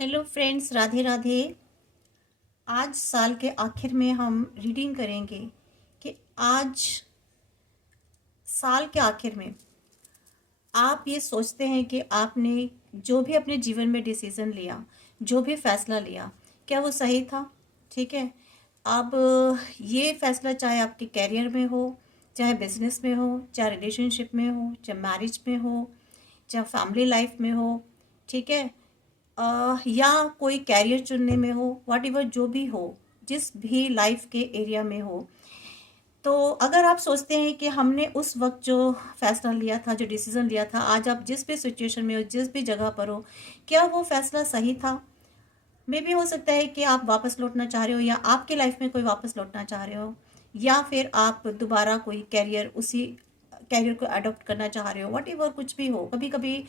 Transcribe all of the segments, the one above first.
Hello friends, Radhe Radhe. आज साल के आखिर में हम रीडिंग करेंगे कि आज साल के आखिर में आप ये सोचते हैं कि आपने जो भी अपने जीवन में डिसीज़न लिया, जो भी फैसला लिया, क्या वो सही था? ठीक है। अब ये फैसला चाहे आपके कैरियर में हो, चाहे बिजनेस में हो, चाहे रिलेशनशिप में हो, चाहे मैरिज में हो, चाहे फैमिली लाइफ में हो, ठीक है, या कोई कैरियर चुनने में हो, वॉट एवर जो भी हो, जिस भी लाइफ के एरिया में हो। तो अगर आप सोचते हैं कि हमने उस वक्त जो फैसला लिया था, जो डिसीज़न लिया था, आज आप जिस भी सिचुएशन में हो, जिस भी जगह पर हो, क्या वो फैसला सही था? मे भी हो सकता है कि आप वापस लौटना चाह रहे हो, या आपके लाइफ में कोई वापस लौटना चाह रहे हो, या फिर आप दोबारा कोई कैरियर, उसी कैरियर को अडॉप्ट करना चाह रहे हो, वट एवर कुछ भी हो। कभी कभी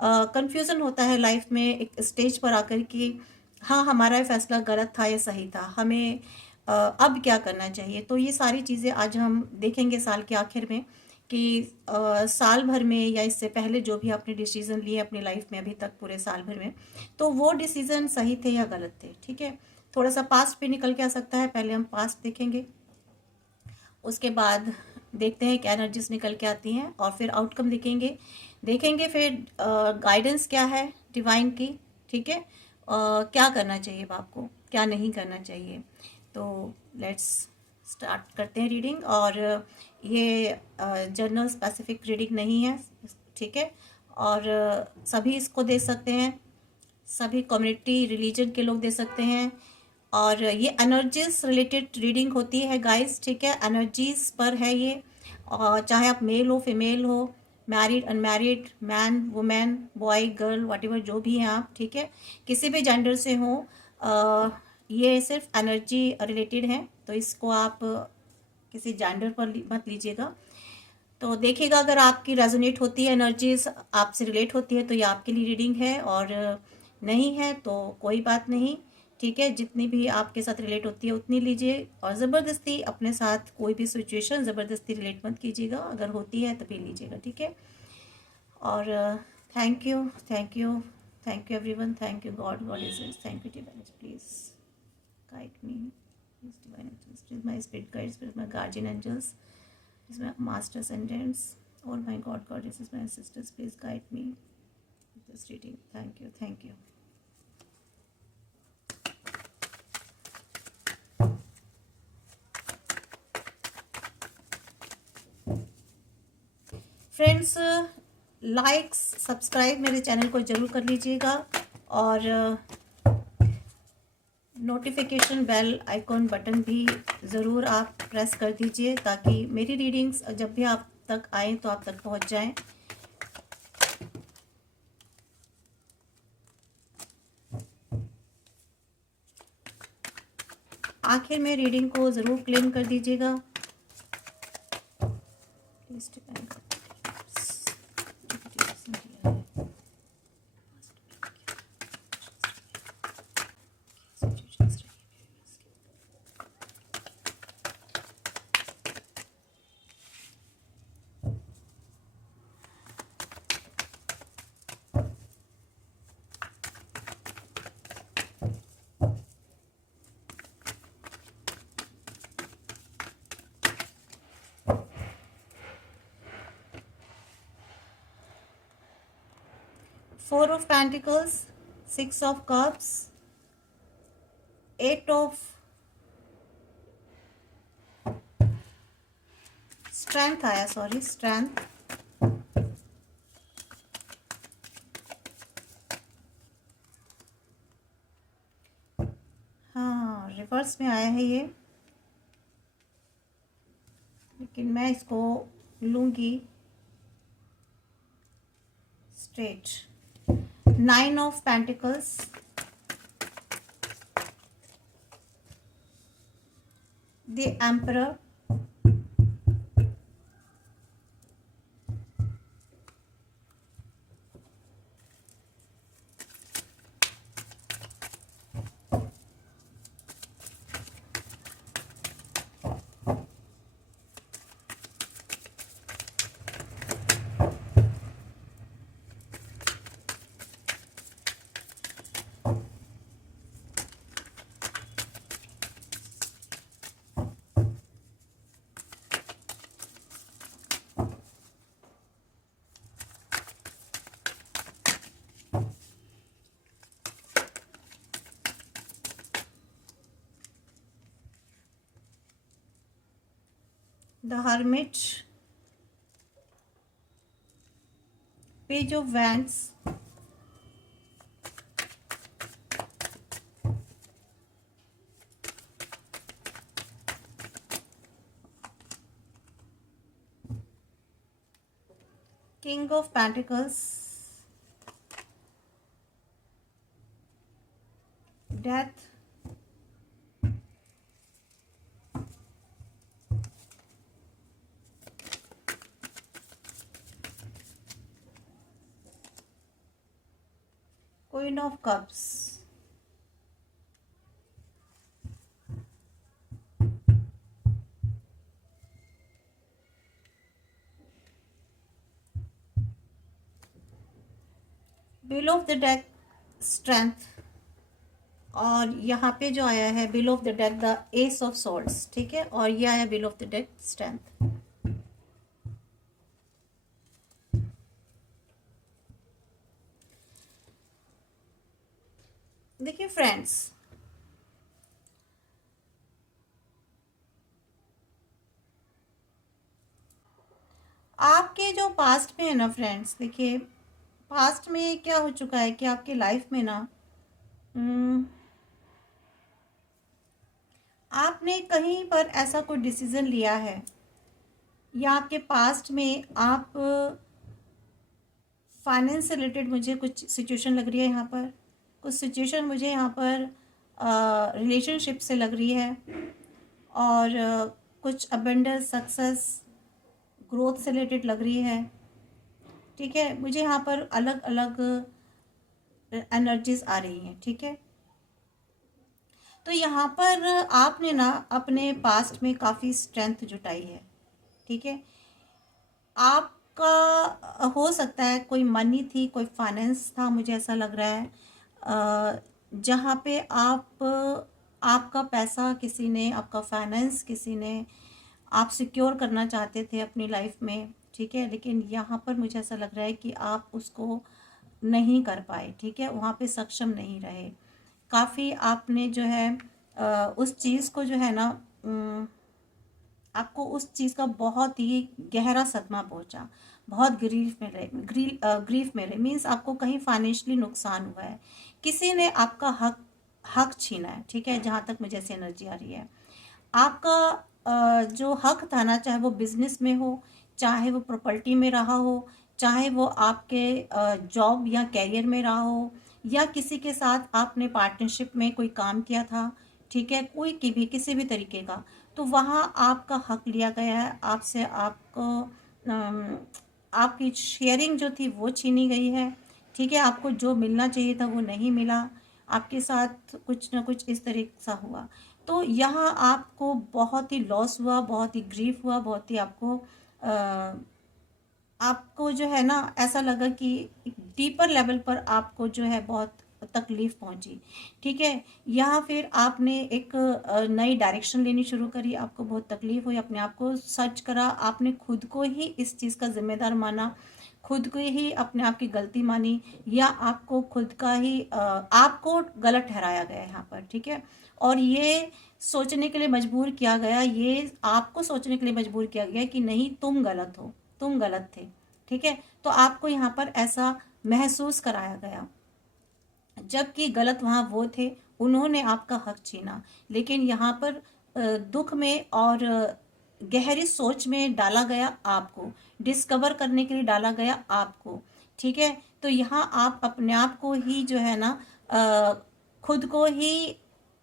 कंफ्यूजन होता है लाइफ में एक स्टेज पर आकर कि हाँ, हमारा ये फैसला गलत था या सही था, हमें अब क्या करना चाहिए। तो ये सारी चीज़ें आज हम देखेंगे साल के आखिर में कि साल भर में या इससे पहले जो भी आपने डिसीजन लिए अपनी लाइफ में अभी तक पूरे साल भर में, तो वो डिसीजन सही थे या गलत थे। ठीक है। थोड़ा सा पास्ट पे निकल के आ सकता है, पहले हम पास्ट देखेंगे, उसके बाद देखते हैं क्या एनर्जीज निकल के आती हैं, और फिर आउटकम देखेंगे देखेंगे फिर गाइडेंस क्या है डिवाइन की। ठीक है। क्या करना चाहिए आपको, क्या नहीं करना चाहिए। तो लेट्स स्टार्ट करते हैं रीडिंग। और ये जर्नल स्पेसिफिक रीडिंग नहीं है। ठीक है। और सभी इसको दे सकते हैं, सभी कम्युनिटी रिलीजन के लोग दे सकते हैं। और ये एनर्जीज रिलेटेड रीडिंग होती है गाइस। ठीक है, एनर्जीज पर है ये। और चाहे आप मेल हो, फीमेल हो, married, unmarried, man, women, boy, girl, what ever जो भी हैं आप, ठीक है, किसी भी जेंडर से हो, ये सिर्फ एनर्जी रिलेटेड है। तो इसको आप किसी जेंडर पर मत लीजिएगा। तो देखिएगा, अगर आपकी रेजोनेट होती है, एनर्जीज आपसे रिलेट होती है, तो ये आपके लिए रीडिंग है। और नहीं है तो कोई बात नहीं। ठीक है, जितनी भी आपके साथ रिलेट होती है उतनी लीजिए। और ज़बरदस्ती अपने साथ कोई भी सिचुएशन ज़बरदस्ती रिलेट मत कीजिएगा, अगर होती है तभी लीजिएगा। ठीक है। और thank you, thank you, thank you everyone, thank you God, God is, thank you divine, please guide me, please divine, please my spirit guides, please my guardian angels, is my master ascendants, oh my god, goddesses, my sisters, please guide me with this reading. Thank you, thank you. Friends, likes subscribe मेरे channel को ज़रूर कर लीजिएगा, और notification bell icon button भी ज़रूर आप press कर दीजिए, ताकि मेरी रीडिंग्स जब भी आप तक आए तो आप तक पहुंच जाएं। आखिर में रीडिंग को ज़रूर क्लेम कर दीजिएगा। Please depend Four of Pentacles, Six of Cups, Eight of Strength आया, सॉरी, Strength, हाँ रिवर्स में आया है ये, लेकिन मैं इसको लूँगी straight. Nine of Pentacles, the Emperor, the hermit, page of wands, king of pentacles, death, queen of cups, bill of the deck, strength, और यहाँ पे जो आया है bill of the deck the S of swords, ठीक है, और ये आया bill of the deck strength. देखिए फ्रेंड्स, आपके जो पास्ट में है ना फ्रेंड्स, देखिए पास्ट में क्या हो चुका है कि आपके लाइफ में ना आपने कहीं पर ऐसा कोई डिसीजन लिया है, या आपके पास्ट में आप फाइनेंस से रिलेटेड, मुझे कुछ सिचुएशन लग रही है यहाँ पर, कुछ सिचुएशन मुझे यहाँ पर रिलेशनशिप से लग रही है, और कुछ अबेंडेंस, सक्सेस, ग्रोथ से रिलेटेड लग रही है, ठीक है। मुझे यहाँ पर अलग अलग एनर्जीज आ रही हैं, ठीक है। तो यहाँ पर आपने ना अपने पास्ट में काफ़ी स्ट्रेंथ जुटाई है, ठीक है। आपका हो सकता है कोई मनी थी, कोई फाइनेंस था, मुझे ऐसा लग रहा है, जहाँ पे आपका पैसा किसी ने, आपका फाइनेंस किसी ने, आप सिक्योर करना चाहते थे अपनी लाइफ में, ठीक है, लेकिन यहाँ पर मुझे ऐसा लग रहा है कि आप उसको नहीं कर पाए, ठीक है, वहाँ पे सक्षम नहीं रहे। काफ़ी आपने जो है उस चीज़ को जो है ना, आपको उस चीज़ का बहुत ही गहरा सदमा पहुंचा, बहुत ग्रीफ में रहे, मीन्स आपको कहीं फाइनेंशियली नुकसान हुआ है, किसी ने आपका हक छीना है, ठीक है, जहाँ तक मुझे ऐसी एनर्जी आ रही है। आपका जो हक था ना, चाहे वो बिजनेस में हो, चाहे वो प्रॉपर्टी में रहा हो, चाहे वो आपके जॉब या कैरियर में रहा हो, या किसी के साथ आपने पार्टनरशिप में कोई काम किया था, ठीक है, कोई की भी किसी भी तरीके का, तो वहाँ आपका हक लिया गया है आपसे, आपकी शेयरिंग जो थी वो छीनी गई है, ठीक है, आपको जो मिलना चाहिए था वो नहीं मिला, आपके साथ कुछ ना कुछ इस तरीके सा हुआ। तो यहाँ आपको बहुत ही लॉस हुआ, बहुत ही ग्रीफ हुआ, बहुत ही आपको जो है ना ऐसा लगा कि डीपर लेवल पर आपको जो है बहुत तकलीफ पहुंची, ठीक है। यहाँ फिर आपने एक नई डायरेक्शन लेनी शुरू करी, आपको बहुत तकलीफ हुई, अपने आप को सर्च करा, आपने खुद को ही इस चीज़ का जिम्मेदार माना, खुद को ही अपने आप की गलती मानी, या आपको खुद का ही आपको गलत ठहराया गया यहाँ पर, ठीक है। और ये सोचने के लिए मजबूर किया गया, ये आपको सोचने के लिए मजबूर किया गया कि नहीं, तुम गलत हो, तुम गलत थे, ठीक है। तो आपको यहाँ पर ऐसा महसूस कराया गया, जबकि गलत वहाँ वो थे, उन्होंने आपका हक छीना, लेकिन यहाँ पर दुख में और गहरी सोच में डाला गया आपको, डिस्कवर करने के लिए डाला गया आपको, ठीक है। तो यहाँ आप अपने आप को ही जो है ना, खुद को ही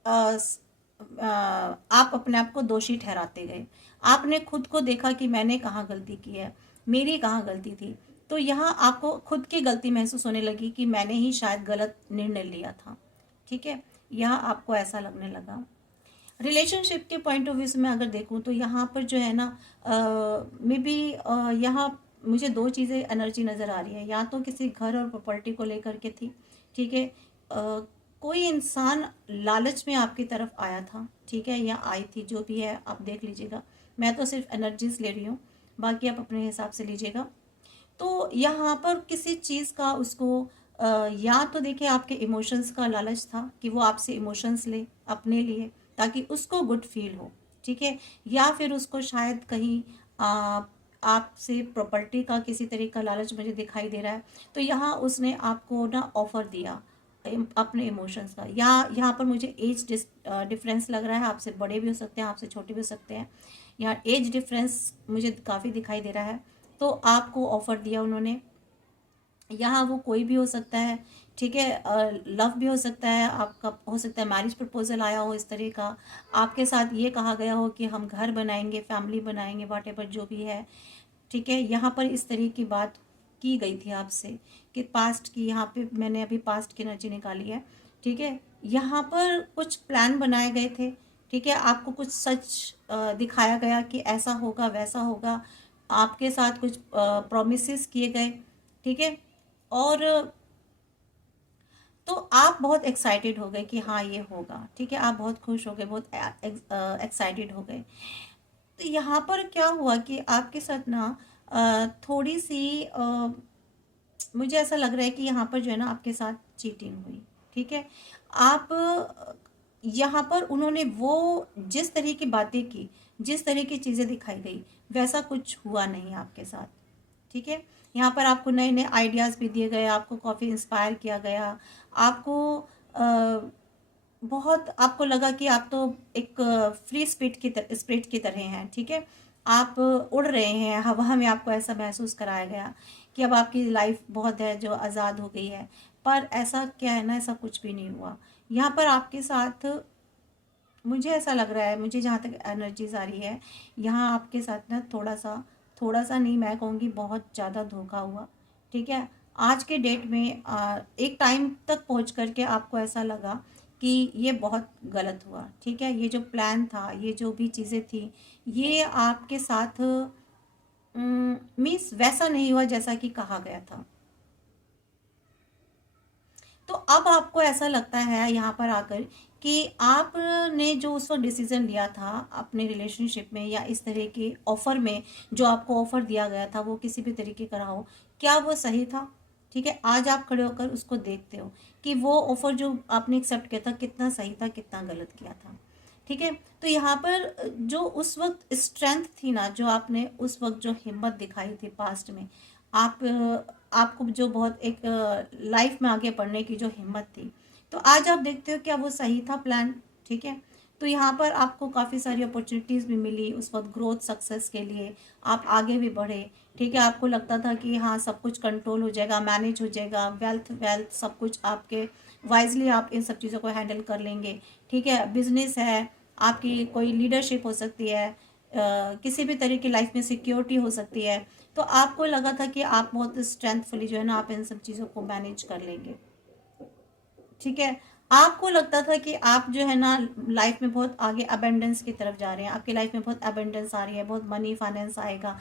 आप अपने आप को दोषी ठहराते गए, आपने खुद को देखा कि मैंने कहाँ गलती की है, मेरी कहाँ गलती थी, तो यहाँ आपको खुद की गलती महसूस होने लगी कि मैंने ही शायद गलत निर्णय लिया था, ठीक है, यहाँ आपको ऐसा लगने लगा। रिलेशनशिप के पॉइंट ऑफ व्यू से मैं अगर देखूँ तो यहाँ पर जो है ना, मे बी यहाँ मुझे दो चीज़ें एनर्जी नज़र आ रही है, या तो किसी घर और प्रॉपर्टी को लेकर के थी, ठीक है, कोई इंसान लालच में आपकी तरफ आया था, ठीक है, या आई थी, जो भी है आप देख लीजिएगा, मैं तो सिर्फ एनर्जीज ले रही हूँ, बाकी आप अपने हिसाब से लीजिएगा। तो यहाँ पर किसी चीज़ का उसको या तो देखिए आपके इमोशंस का लालच था कि वो आपसे इमोशंस ले अपने लिए, ताकि उसको गुड फील हो, ठीक है, या फिर उसको शायद कहीं आपसे प्रॉपर्टी का किसी तरह का लालच मुझे दिखाई दे रहा है। तो यहाँ उसने आपको ना ऑफर दिया अपने इमोशंस का, या यहाँ पर मुझे एज डिफरेंस लग रहा है, आपसे बड़े भी हो सकते हैं, आपसे छोटे भी हो सकते हैं। यहाँ एज डिफरेंस मुझे काफ़ी दिखाई दे रहा है। तो आपको ऑफर दिया उन्होंने, यहाँ वो कोई भी हो सकता है, ठीक है, लव भी हो सकता है आपका, हो सकता है मैरिज प्रपोजल आया हो इस तरह का, आपके साथ ये कहा गया हो कि हम घर बनाएंगे, फैमिली बनाएंगे, वाट एवर जो भी है, ठीक है। यहाँ पर इस तरह की बात की गई थी आपसे कि पास्ट की, यहाँ पे मैंने अभी पास्ट की एनर्जी निकाली है, ठीक है। यहाँ पर कुछ प्लान बनाए गए थे, ठीक है, आपको कुछ सच दिखाया गया कि ऐसा होगा वैसा होगा, आपके साथ कुछ प्रोमिस किए गए, ठीक है। और तो आप बहुत एक्साइटेड हो गए कि हाँ ये होगा, ठीक है, आप बहुत खुश हो गए, बहुत एक्साइटेड हो गए। तो यहाँ पर क्या हुआ कि आपके साथ ना थोड़ी सी मुझे ऐसा लग रहा है कि यहाँ पर जो है ना आपके साथ चीटिंग हुई, ठीक है। आप यहाँ पर उन्होंने वो जिस तरह की बातें की, जिस तरह की चीज़ें दिखाई गई, वैसा कुछ हुआ नहीं आपके साथ, ठीक है। यहाँ पर आपको नए नए आइडियाज़ भी दिए गए, आपको काफ़ी इंस्पायर किया गया, आपको बहुत आपको लगा कि आप तो एक फ्री स्पिरिट की तरह हैं, ठीक है। आप उड़ रहे हैं हवा में, आपको ऐसा महसूस कराया गया कि अब आपकी लाइफ बहुत है जो आज़ाद हो गई है। पर ऐसा क्या है ना, ऐसा कुछ भी नहीं हुआ। यहाँ पर आपके साथ मुझे ऐसा लग रहा है, मुझे जहाँ तक एनर्जीज आ रही है, यहाँ आपके साथ ना थोड़ा सा नहीं, मैं कहूँगी बहुत ज़्यादा धोखा हुआ, ठीक है। आज के डेट में एक टाइम तक पहुँच करके आपको ऐसा लगा कि ये बहुत गलत हुआ, ठीक है। ये जो प्लान था, ये जो भी चीज़ें थी, ये आपके साथ मीन्स वैसा नहीं हुआ जैसा कि कहा गया था। तो अब आपको ऐसा लगता है यहाँ पर आकर कि आपने जो उस वक्त डिसीजन लिया था अपने रिलेशनशिप में, या इस तरह के ऑफर में, जो आपको ऑफर दिया गया था वो किसी भी तरीके का रहा हो, क्या वो सही था, ठीक है। आज आप खड़े होकर उसको देखते हो कि वो ऑफर जो आपने एक्सेप्ट किया था कितना सही था, कितना गलत किया था, ठीक है। तो यहाँ पर जो उस वक्त स्ट्रेंथ थी ना, जो आपने उस वक्त जो हिम्मत दिखाई थी पास्ट में, आप आपको जो बहुत एक लाइफ में आगे बढ़ने की जो हिम्मत थी, तो आज आप देखते हो क्या वो सही था प्लान, ठीक है। तो यहाँ पर आपको काफ़ी सारी अपॉर्चुनिटीज़ भी मिली उस वक्त ग्रोथ सक्सेस के लिए, आप आगे भी बढ़े, ठीक है। आपको लगता था कि हाँ सब कुछ कंट्रोल हो जाएगा, मैनेज हो जाएगा, वेल्थ वेल्थ सब कुछ आपके वाइजली आप इन सब चीज़ों को हैंडल कर लेंगे, ठीक है। बिजनेस है, आपकी कोई लीडरशिप हो सकती है, किसी भी तरह की लाइफ में सिक्योरिटी हो सकती है। तो आपको लगा था कि आप बहुत स्ट्रेंथफुली जो है ना आप इन सब चीज़ों को मैनेज कर लेंगे, ठीक है। आपको लगता था कि आप जो है ना लाइफ में बहुत आगे अबेंडेंस की तरफ जा रहे हैं, आपकी लाइफ में बहुत अबेंडेंस आ रही है, बहुत मनी फाइनेंस आएगा,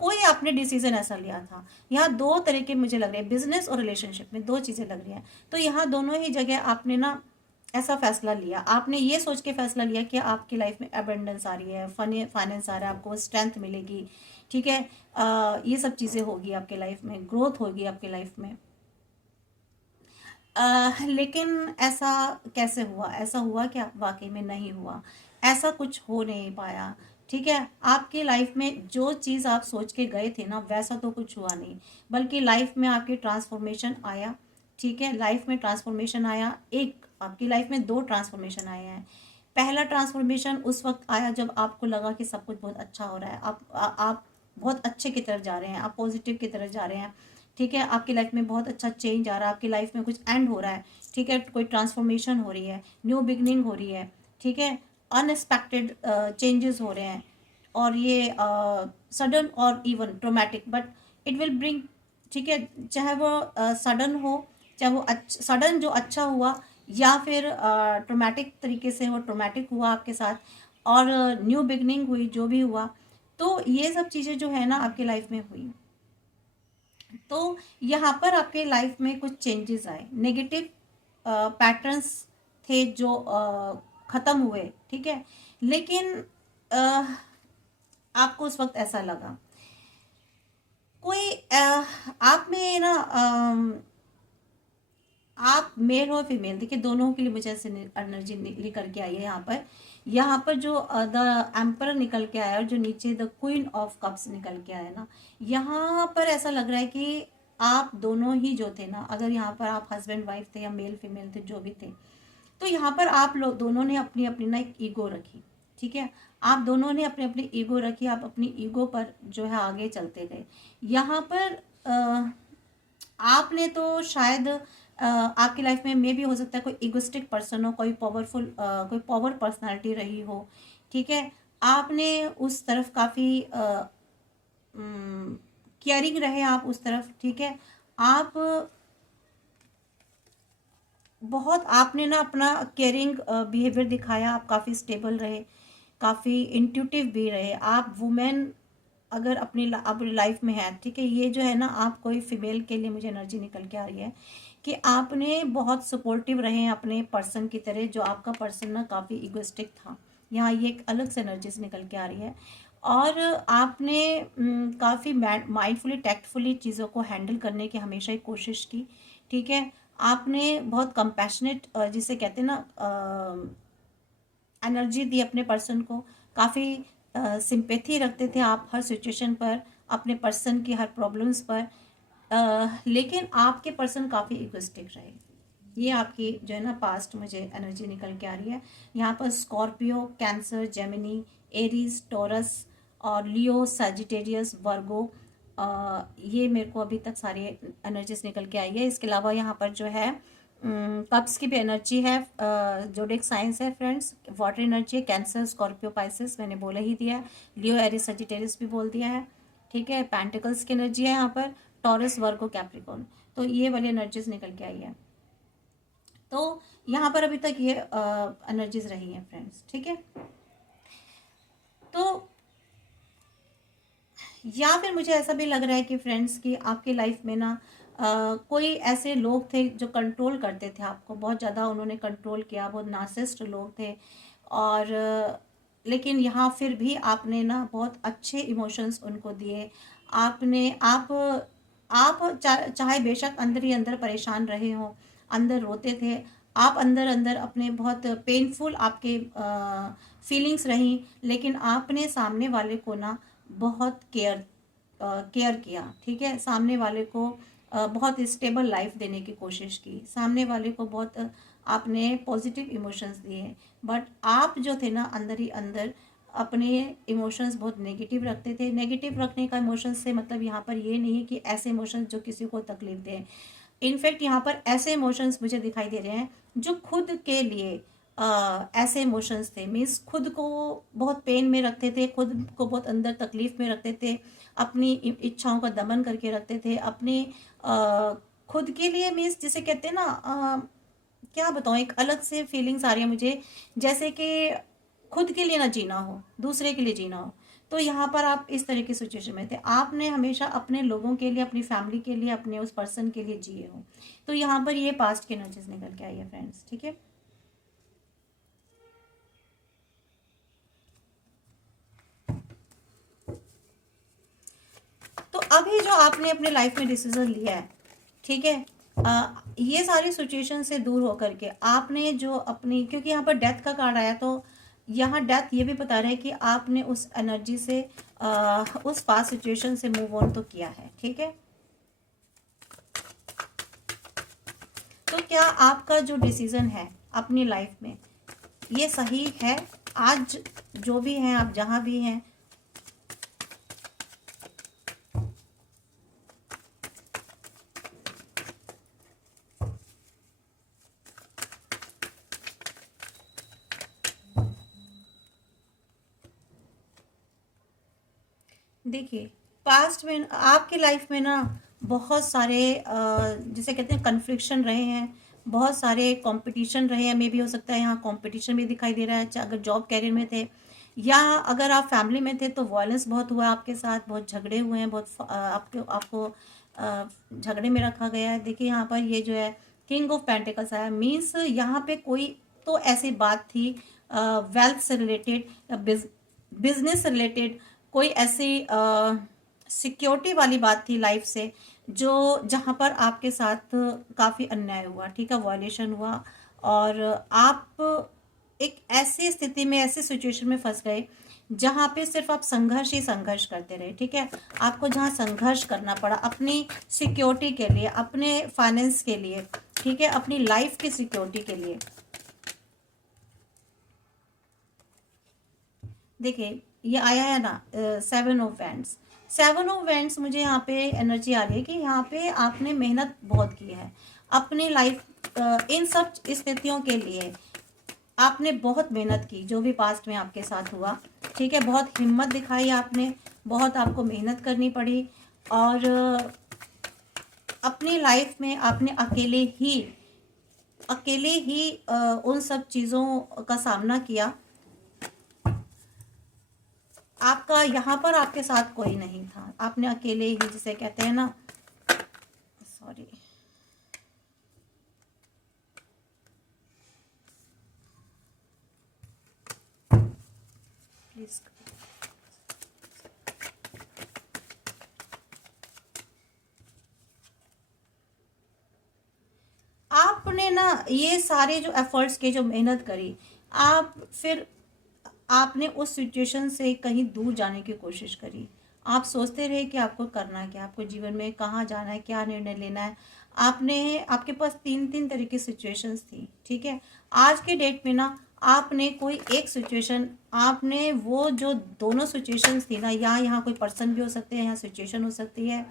कोई आपने डिसीजन ऐसा लिया था। यहाँ दो तरीके मुझे लग रहे हैं, बिजनेस और रिलेशनशिप में दो चीज़ें लग रही हैं। तो यहाँ दोनों ही जगह आपने ना ऐसा फैसला लिया, आपने ये सोच के फैसला लिया कि आपकी लाइफ में अबेंडेंस आ रही है, फनी फाइनेंस आ रहा है, आपको स्ट्रेंथ मिलेगी, ठीक है। ये सब चीज़ें होगी आपके लाइफ में, ग्रोथ होगी आपकी लाइफ में। लेकिन ऐसा कैसे हुआ, ऐसा हुआ क्या, वाकई में नहीं हुआ, ऐसा कुछ हो नहीं पाया, ठीक है। आपकी लाइफ में जो चीज़ आप सोच के गए थे ना वैसा तो कुछ हुआ नहीं, बल्कि लाइफ में आपकी ट्रांसफॉर्मेशन आया, ठीक है। लाइफ में ट्रांसफॉर्मेशन आया, एक आपकी लाइफ में दो ट्रांसफॉर्मेशन आए हैं। पहला ट्रांसफॉर्मेशन उस वक्त आया जब आपको लगा कि सब कुछ बहुत अच्छा हो रहा है, आप बहुत अच्छे की तरफ जा रहे हैं, आप पॉजिटिव की तरफ जा रहे हैं, ठीक है। आपकी लाइफ में बहुत अच्छा चेंज आ रहा है, आपकी लाइफ में कुछ एंड हो रहा है, ठीक है, कोई ट्रांसफॉर्मेशन हो रही है, न्यू बिगनिंग हो रही है, ठीक है। अनएक्सपेक्टेड चेंजेस हो रहे हैं, और ये सडन और even traumatic, but it will bring, ठीक है। चाहे वो सडन हो, चाहे वो सडन जो अच्छा हुआ, या फिर ट्रोमैटिक तरीके से हो, ट्रोमैटिक हुआ आपके साथ, और न्यू बिगनिंग हुई, जो भी हुआ, तो ये सब चीज़ें जो है ना आपकी लाइफ में हुई। तो यहाँ पर आपके लाइफ में कुछ चेंजेस आए, नेगेटिव पैटर्न्स थे जो ख़त्म हुए, ठीक है। लेकिन अ, आपको उस वक्त ऐसा लगा कोई आप में ना आप मेल हो फीमेल, देखिए दोनों के लिए मुझे ऐसे एनर्जी निकल के आई है यहाँ पर। यहाँ पर जो द एम्पर निकल के आया और जो नीचे द क्वीन ऑफ कप्स निकल के आया ना, यहाँ पर ऐसा लग रहा है कि आप दोनों ही जो थे ना, अगर यहाँ पर आप हस्बैंड वाइफ थे या मेल फीमेल थे जो भी थे, तो यहाँ पर आप लोग दोनों ने अपनी अपनी ना एक ईगो रखी। ठीक है, आप दोनों ने अपनी अपनी ईगो रखी, आप अपनी ईगो पर जो है आगे चलते गए। यहाँ पर आपने तो शायद आपकी लाइफ में भी हो सकता है कोई इगोस्टिक पर्सन हो, कोई पावरफुल कोई पावर पर्सनालिटी रही हो। ठीक है, आपने उस तरफ काफ़ी केयरिंग रहे आप उस तरफ। ठीक है, आप बहुत आपने ना अपना केयरिंग बिहेवियर दिखाया, आप काफ़ी स्टेबल रहे, काफ़ी इंट्यूटिव भी रहे। आप वुमेन अगर अपनी लाइफ में है, ठीक है, ये जो है ना, आप कोई फीमेल के लिए मुझे एनर्जी निकल के आ रही है कि आपने बहुत सपोर्टिव रहे हैं अपने पर्सन की तरह, जो आपका पर्सन ना काफ़ी इगोइस्टिक था। यहाँ ये एक अलग से एनर्जीज निकल के आ रही है। और आपने काफ़ी माइंडफुली टैक्टफुली चीज़ों को हैंडल करने की हमेशा ही कोशिश की। ठीक है, आपने बहुत कंपैशनेट जिसे कहते हैं ना एनर्जी दी अपने पर्सन को, काफ़ी सिंपैथी रखते थे आप हर सिचुएशन पर, अपने पर्सन की हर प्रॉब्लम्स पर। लेकिन आपके पर्सन काफ़ी इगोइस्टिक रहे। ये आपकी जो है ना पास्ट मुझे एनर्जी निकल के आ रही है। यहाँ पर Scorpio, cancer, Gemini, Aries, taurus और लियो, सैजिटेरियस, वर्गो, ये मेरे को अभी तक सारी एनर्जीज निकल के आई है। इसके अलावा यहाँ पर जो है कप्स की भी एनर्जी है, जोडिक साइंस है फ्रेंड्स, वाटर एनर्जी है, कैंसर, स्कॉर्पियो, पाइसेस मैंने बोला ही दिया है, लियो, एरीज, सजिटेरियस भी बोल दिया है। ठीक है, पेंटिकल्स की एनर्जी है यहाँ पर, टॉरस, वर्गो, कैप्रिकॉर्न, तो ये वाली एनर्जीज निकल के आई है। तो यहाँ पर अभी तक ये एनर्जीज रही हैं फ्रेंड्स। ठीक है, तो या फिर मुझे ऐसा भी लग रहा है कि फ्रेंड्स की आपकी लाइफ में ना कोई ऐसे लोग थे जो कंट्रोल करते थे आपको, बहुत ज़्यादा उन्होंने कंट्रोल किया, बहुत नार्सिसिस्ट लोग थे। और लेकिन यहाँ फिर भी आपने ना बहुत अच्छे इमोशंस उनको दिए। आपने आप चाहे बेशक अंदर ही अंदर परेशान रहे हों, अंदर रोते थे आप, अंदर अंदर अपने बहुत पेनफुल आपके फीलिंग्स रहीं, लेकिन आपने सामने वाले को ना बहुत केयर किया। ठीक है, सामने वाले को बहुत स्टेबल लाइफ देने की कोशिश की, सामने वाले को बहुत आपने पॉजिटिव इमोशंस दिए। बट आप जो थे ना अंदर ही अंदर अपने इमोशंस बहुत नेगेटिव रखते थे। नेगेटिव रखने का इमोशंस से मतलब यहाँ पर ये नहीं है कि ऐसे इमोशंस जो किसी को तकलीफ दें। इनफैक्ट यहाँ पर ऐसे इमोशंस मुझे दिखाई दे रहे हैं जो खुद के लिए ऐसे इमोशंस थे, मीन्स खुद को बहुत पेन में रखते थे, खुद को बहुत अंदर तकलीफ में रखते थे, अपनी इच्छाओं का दमन करके रखते थे, अपने खुद के लिए, मीन्स जिसे कहते हैं ना क्या बताऊँ, एक अलग से फीलिंग्स आ रही है मुझे, जैसे कि खुद के लिए ना जीना हो, दूसरे के लिए जीना हो। तो यहाँ पर आप इस तरह की सिचुएशन में थे, आपने हमेशा अपने लोगों के लिए, अपनी फैमिली के लिए, अपने उस पर्सन के लिए जिए हो। तो यहाँ पर ये पास्ट की एनर्जीज निकल के आई है फ्रेंड्स। ठीक है, तो अभी जो आपने अपने लाइफ में डिसीजन लिया है, ठीक है, ये सारी सिचुएशन से दूर होकर के आपने जो अपनी, क्योंकि यहाँ पर डेथ का कार्ड आया, तो यहाँ डेथ ये भी बता रहा है कि आपने उस एनर्जी से उस पास्ट सिचुएशन से मूव ऑन तो किया है। ठीक है, तो क्या आपका जो डिसीजन है अपनी लाइफ में ये सही है? आज जो भी हैं, आप जहाँ भी हैं, देखिए पास्ट में आपकी लाइफ में ना बहुत सारे जिसे कहते हैं कन्फ्लिक्शन रहे हैं, बहुत सारे कंपटीशन रहे हैं। मे भी हो सकता है यहाँ कंपटीशन भी दिखाई दे रहा है, अगर जॉब कैरियर में थे या अगर आप फैमिली में थे तो वायलेंस बहुत हुआ आपके साथ, बहुत झगड़े हुए हैं, बहुत आपको झगड़े में रखा गया है। देखिए यहाँ पर ये जो है किंग ऑफ पेंटिकल्स आया, मीन्स यहाँ पे कोई तो ऐसी बात थी वेल्थ से रिलेटेड, बिजनेस से रिलेटेड, कोई ऐसी सिक्योरिटी वाली बात थी लाइफ से, जो जहाँ पर आपके साथ काफ़ी अन्याय हुआ, ठीक है, वॉयलेशन हुआ, और आप एक ऐसी स्थिति में, ऐसी सिचुएशन में फंस गए जहाँ पे सिर्फ आप संघर्ष ही संघर्ष करते रहे, ठीक है। आपको जहाँ संघर्ष करना पड़ा अपनी सिक्योरिटी के लिए, अपने फाइनेंस के लिए, ठीक है, अपनी लाइफ की सिक्योरिटी के लिए। देखिए ये आया है ना 7 ऑफ वैंड्स। 7 ऑफ वैंड्स, मुझे यहाँ पे एनर्जी आ रही है कि यहाँ पे आपने मेहनत बहुत की है अपनी लाइफ, इन सब स्थितियों के लिए आपने बहुत मेहनत की, जो भी पास्ट में आपके साथ हुआ, ठीक है, बहुत हिम्मत दिखाई आपने, बहुत आपको मेहनत करनी पड़ी, और अपनी लाइफ में आपने अकेले ही उन सब चीज़ों का सामना किया। आपका यहाँ पर आपके साथ कोई नहीं था, आपने अकेले ही, जिसे कहते हैं ना, सॉरी, प्लीज, आपने ना ये सारे जो एफर्ट्स के, जो मेहनत करी, आप फिर आपने उस सिचुएशन से कहीं दूर जाने की कोशिश करी। आप सोचते रहे कि आपको करना क्या, आपको जीवन में कहाँ जाना है, क्या निर्णय लेना है। आपने, आपके पास तीन तीन तरह की सिचुएशंस थी, ठीक है। आज के डेट में ना आपने कोई एक सिचुएशन, आपने वो जो दोनों सिचुएशंस थी ना, या यहाँ कोई पर्सन भी हो सकते हैं, यहाँ सिचुएशन हो सकती है,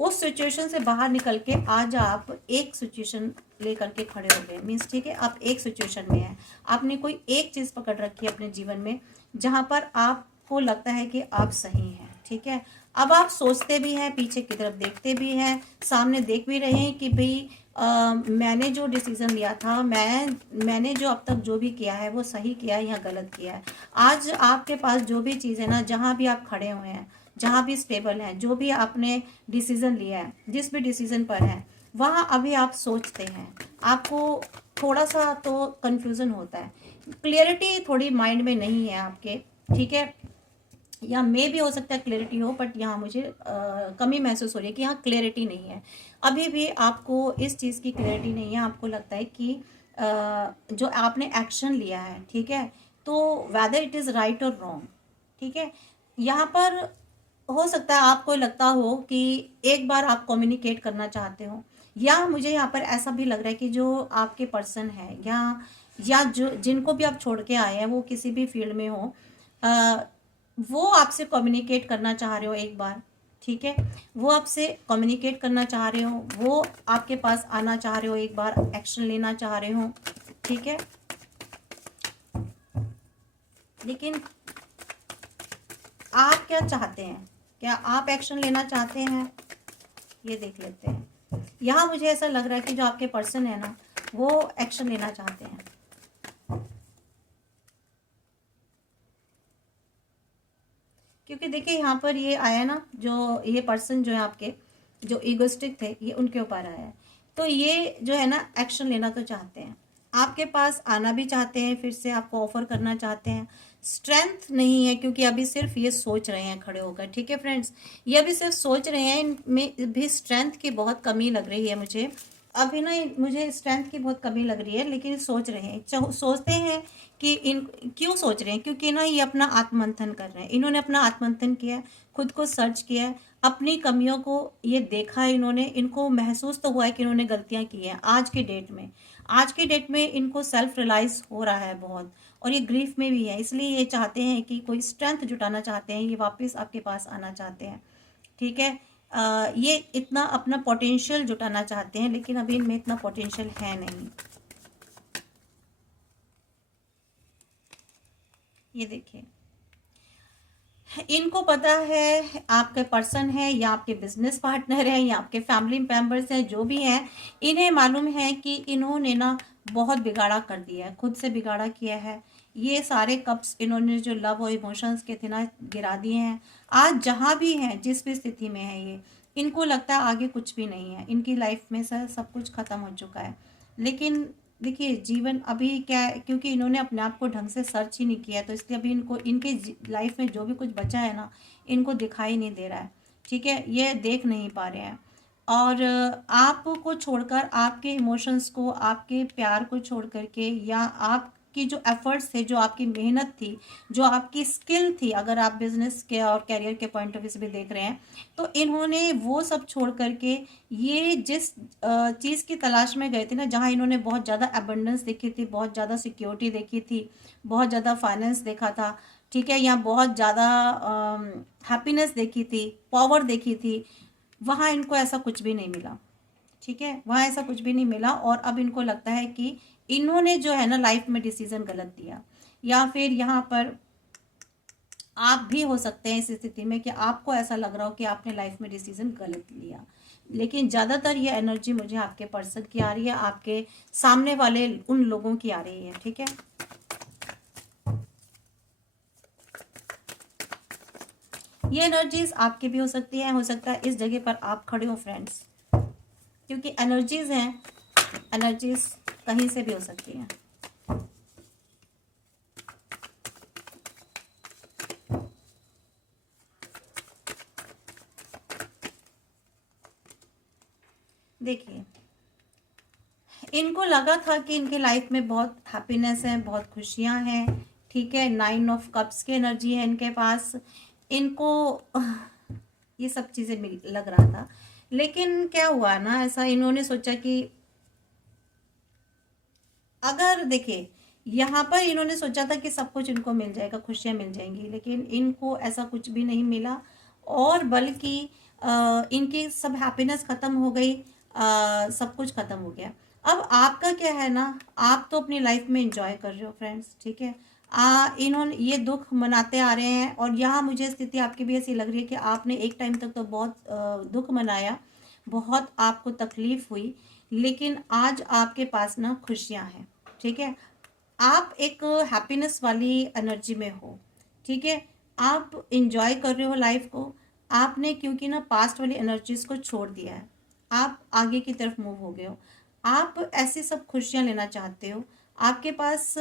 उस सिचुएशन से बाहर निकल के आज आप एक सिचुएशन लेकर के खड़े हो गए। मीन्स, ठीक है, आप एक सिचुएशन में हैं, आपने कोई एक चीज़ पकड़ रखी है अपने जीवन में जहाँ पर आपको लगता है कि आप सही हैं, ठीक है। अब आप सोचते भी हैं, पीछे की तरफ देखते भी हैं, सामने देख भी रहे हैं कि भाई मैंने जो डिसीज़न लिया था, मैंने जो अब तक जो भी किया है वो सही किया है या गलत किया है। आज आपके पास जो भी चीज़ है ना, जहाँ भी आप खड़े हुए हैं, जहाँ भी स्टेबल हैं, जो भी आपने डिसीज़न लिया है, जिस भी डिसीज़न पर है, वहाँ अभी आप सोचते हैं, आपको थोड़ा सा तो कन्फ्यूज़न होता है, क्लियरिटी थोड़ी माइंड में नहीं है आपके, ठीक है, या मे भी हो सकता है क्लैरिटी हो, बट यहाँ मुझे कमी महसूस हो रही है कि यहाँ क्लैरिटी नहीं है। अभी भी आपको इस चीज़ की क्लैरिटी नहीं है, आपको लगता है कि जो आपने एक्शन लिया है, ठीक है, तो वेदर इट इज़ राइट और रॉन्ग, ठीक है। यहाँ पर हो सकता है आपको लगता हो कि एक बार आप कम्युनिकेट करना चाहते हो, या मुझे यहाँ पर ऐसा भी लग रहा है कि जो आपके पर्सन है, या जो जिनको भी आप छोड़ के आए हैं, वो किसी भी फील्ड में हो, वो आपसे कम्युनिकेट करना चाह रहे हो एक बार, ठीक है, वो आपसे कम्युनिकेट करना चाह रहे हो, वो आपके पास आना चाह रहे हो, एक बार एक्शन लेना चाह रहे हो, ठीक है। लेकिन आप क्या चाहते हैं, क्या आप एक्शन लेना चाहते हैं, ये देख लेते हैं। यहाँ मुझे ऐसा लग रहा है कि जो आपके पर्सन है ना, वो एक्शन लेना चाहते हैं, क्योंकि देखिए यहाँ पर ये आया ना, जो ये पर्सन जो है आपके, जो ईगोइस्टिक थे, ये उनके ऊपर आया है। तो ये जो है ना, एक्शन लेना तो चाहते हैं, आपके पास आना भी चाहते हैं, फिर से आपको ऑफर करना चाहते हैं। स्ट्रेंथ नहीं है, क्योंकि अभी सिर्फ ये सोच रहे हैं खड़े होकर, ठीक है फ्रेंड्स, ये अभी सिर्फ सोच रहे हैं, इनमें भी स्ट्रेंथ की बहुत कमी लग रही है मुझे। अभी ना मुझे स्ट्रेंथ की बहुत कमी लग रही है, लेकिन सोच रहे हैं, सोचते हैं कि इन, क्यों सोच रहे हैं, क्योंकि ना ये अपना आत्ममंथन कर रहे हैं, इन्होंने अपना आत्ममंथन किया है, खुद को सर्च किया है, अपनी कमियों को ये देखा है इन्होंने, इनको महसूस तो हुआ है कि इन्होंने गलतियां की हैं। आज की डेट में इनको सेल्फ रियलाइज हो रहा है बहुत, और ये ग्रीफ में भी है, इसलिए ये चाहते हैं कि कोई स्ट्रेंथ जुटाना चाहते हैं, ये वापस आपके पास आना चाहते हैं, ठीक है। ये इतना अपना पोटेंशियल जुटाना चाहते हैं, लेकिन अभी इनमें इतना पोटेंशियल है नहीं। ये देखिए, इनको पता है आपके पर्सन है, या आपके बिजनेस पार्टनर है, या आपके फैमिली मेंबर्स हैं, जो भी हैं, इन्हें मालूम है कि इन्होंने ना बहुत बिगाड़ा कर दिया है, खुद से बिगाड़ा किया है। ये सारे कप्स इन्होंने जो लव और इमोशंस के थे ना, गिरा दिए हैं। आज जहाँ भी हैं, जिस भी स्थिति में है, ये इनको लगता है आगे कुछ भी नहीं है, इनकी लाइफ में से सब कुछ खत्म हो चुका है। लेकिन देखिए, जीवन अभी क्या है, क्योंकि इन्होंने अपने आप को ढंग से सर्च ही नहीं किया, तो इसलिए अभी इनको, इनके लाइफ में जो भी कुछ बचा है ना, इनको दिखाई नहीं दे रहा है, ठीक है, ये देख नहीं पा रहे हैं। और आपको छोड़कर, आपके इमोशंस को, आपके प्यार को छोड़ करके, या आपकी जो एफर्ट्स थे, जो आपकी मेहनत थी, जो आपकी स्किल थी, अगर आप बिजनेस के और करियर के पॉइंट ऑफ व्यू से भी देख रहे हैं, तो इन्होंने वो सब छोड़ करके ये जिस चीज़ की तलाश में गए थे ना, जहाँ इन्होंने बहुत ज़्यादा एबंडेंस देखी थी, बहुत ज़्यादा सिक्योरिटी देखी थी, बहुत ज़्यादा फाइनेंस देखा था, ठीक है, या बहुत ज़्यादा हैप्पीनेस देखी थी, पावर देखी थी, वहाँ इनको ऐसा कुछ भी नहीं मिला। ठीक है, वहाँ ऐसा कुछ भी नहीं मिला, और अब इनको लगता है कि इन्होंने जो है ना लाइफ में डिसीजन गलत दिया। या फिर यहाँ पर आप भी हो सकते हैं इस स्थिति में कि आपको ऐसा लग रहा हो कि आपने लाइफ में डिसीजन गलत लिया, लेकिन ज़्यादातर ये एनर्जी मुझे आपके पर्सन की आ रही है, आपके सामने वाले उन लोगों की आ रही है। ठीक है, ये एनर्जीज आपकी भी हो सकती है, हो सकता है इस जगह पर आप खड़े हो फ्रेंड्स, क्योंकि एनर्जीज हैं, एनर्जीज कहीं से भी हो सकती हैं। देखिए, इनको लगा था कि इनके लाइफ में बहुत हैप्पीनेस है, बहुत खुशियां हैं, ठीक है, 9 ऑफ कप्स की एनर्जी है इनके पास, इनको ये सब चीज़ें लग रहा था। लेकिन क्या हुआ ना, ऐसा इन्होंने सोचा कि अगर देखिए, यहाँ पर इन्होंने सोचा था कि सब कुछ इनको मिल जाएगा, खुशियाँ मिल जाएंगी, लेकिन इनको ऐसा कुछ भी नहीं मिला, और बल्कि इनकी सब हैप्पीनेस ख़त्म हो गई, सब कुछ ख़त्म हो गया। अब आपका क्या है ना, आप तो अपनी लाइफ में इंजॉय कर रहे हो फ्रेंड्स, ठीक है, इन्होंने ये दुख मनाते आ रहे हैं, और यहाँ मुझे स्थिति आपकी भी ऐसी लग रही है कि आपने एक टाइम तक तो बहुत दुख मनाया, बहुत आपको तकलीफ हुई, लेकिन आज आपके पास ना खुशियाँ हैं। ठीक है, आप एक हैप्पीनेस वाली एनर्जी में हो, ठीक है, आप इंजॉय कर रहे हो लाइफ को, आपने क्योंकि ना पास्ट वाली एनर्जीज को छोड़ दिया है, आप आगे की तरफ मूव हो गए हो, आप ऐसी सब खुशियाँ लेना चाहते हो, आपके पास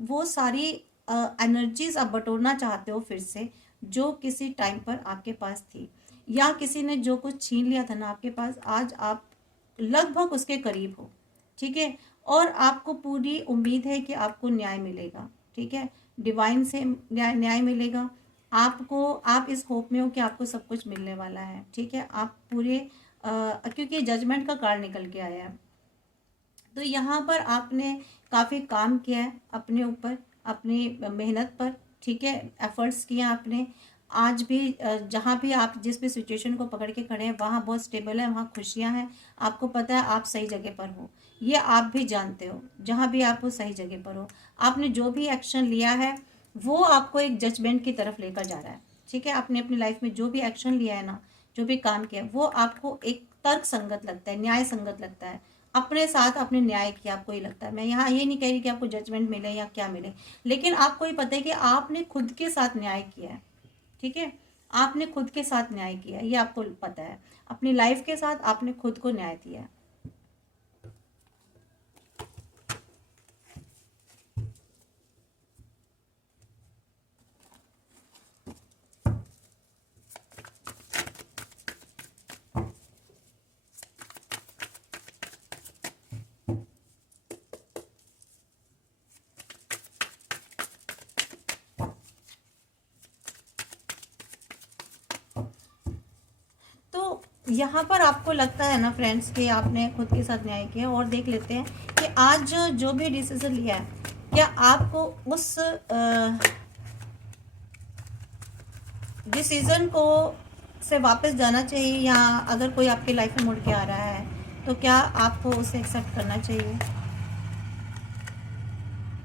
वो सारी एनर्जीज आप बटोरना चाहते हो फिर से, जो किसी टाइम पर आपके पास थी, या किसी ने जो कुछ छीन लिया था ना आपके पास, आज आप लगभग उसके करीब हो। ठीक है, और आपको पूरी उम्मीद है कि आपको न्याय मिलेगा। ठीक है, डिवाइन से न्याय मिलेगा आपको, आप इस होप में हो कि आपको सब कुछ मिलने वाला है। ठीक है, आप पूरे क्योंकि जजमेंट का कार्ड निकल के आया है, तो यहाँ पर आपने काफ़ी काम किया है अपने ऊपर, अपनी मेहनत पर, ठीक है, एफर्ट्स किए आपने, आज भी जहाँ भी आप जिस भी सिचुएशन को पकड़ के खड़े हैं वहाँ बहुत स्टेबल है, वहाँ खुशियाँ हैं, आपको पता है आप सही जगह पर हो, ये आप भी जानते हो, जहाँ भी आप हो सही जगह पर हो, आपने जो भी एक्शन लिया है वो आपको एक जजमेंट की तरफ लेकर जा रहा है। ठीक है, आपने अपनी लाइफ में जो भी एक्शन लिया है ना, जो भी काम किया है, वो आपको एक तर्क संगत लगता है, न्याय संगत लगता है, अपने साथ आपने न्याय किया, आपको ये लगता है। मैं यहाँ ये नहीं कह रही कि आपको जजमेंट मिले या क्या मिले, लेकिन आपको ये पता है कि आपने खुद के साथ न्याय किया है। ठीक है, आपने खुद के साथ न्याय किया है, ये आपको पता है, अपनी लाइफ के साथ आपने खुद को न्याय दिया है। तो यहाँ पर आपको लगता है ना फ्रेंड्स कि आपने खुद के साथ न्याय किया, और देख लेते हैं कि आज जो भी डिसीजन लिया है, क्या आपको उस डिसीजन को से वापस जाना चाहिए, या अगर कोई आपकी लाइफ में मुड़ के आ रहा है तो क्या आपको उसे एक्सेप्ट करना चाहिए।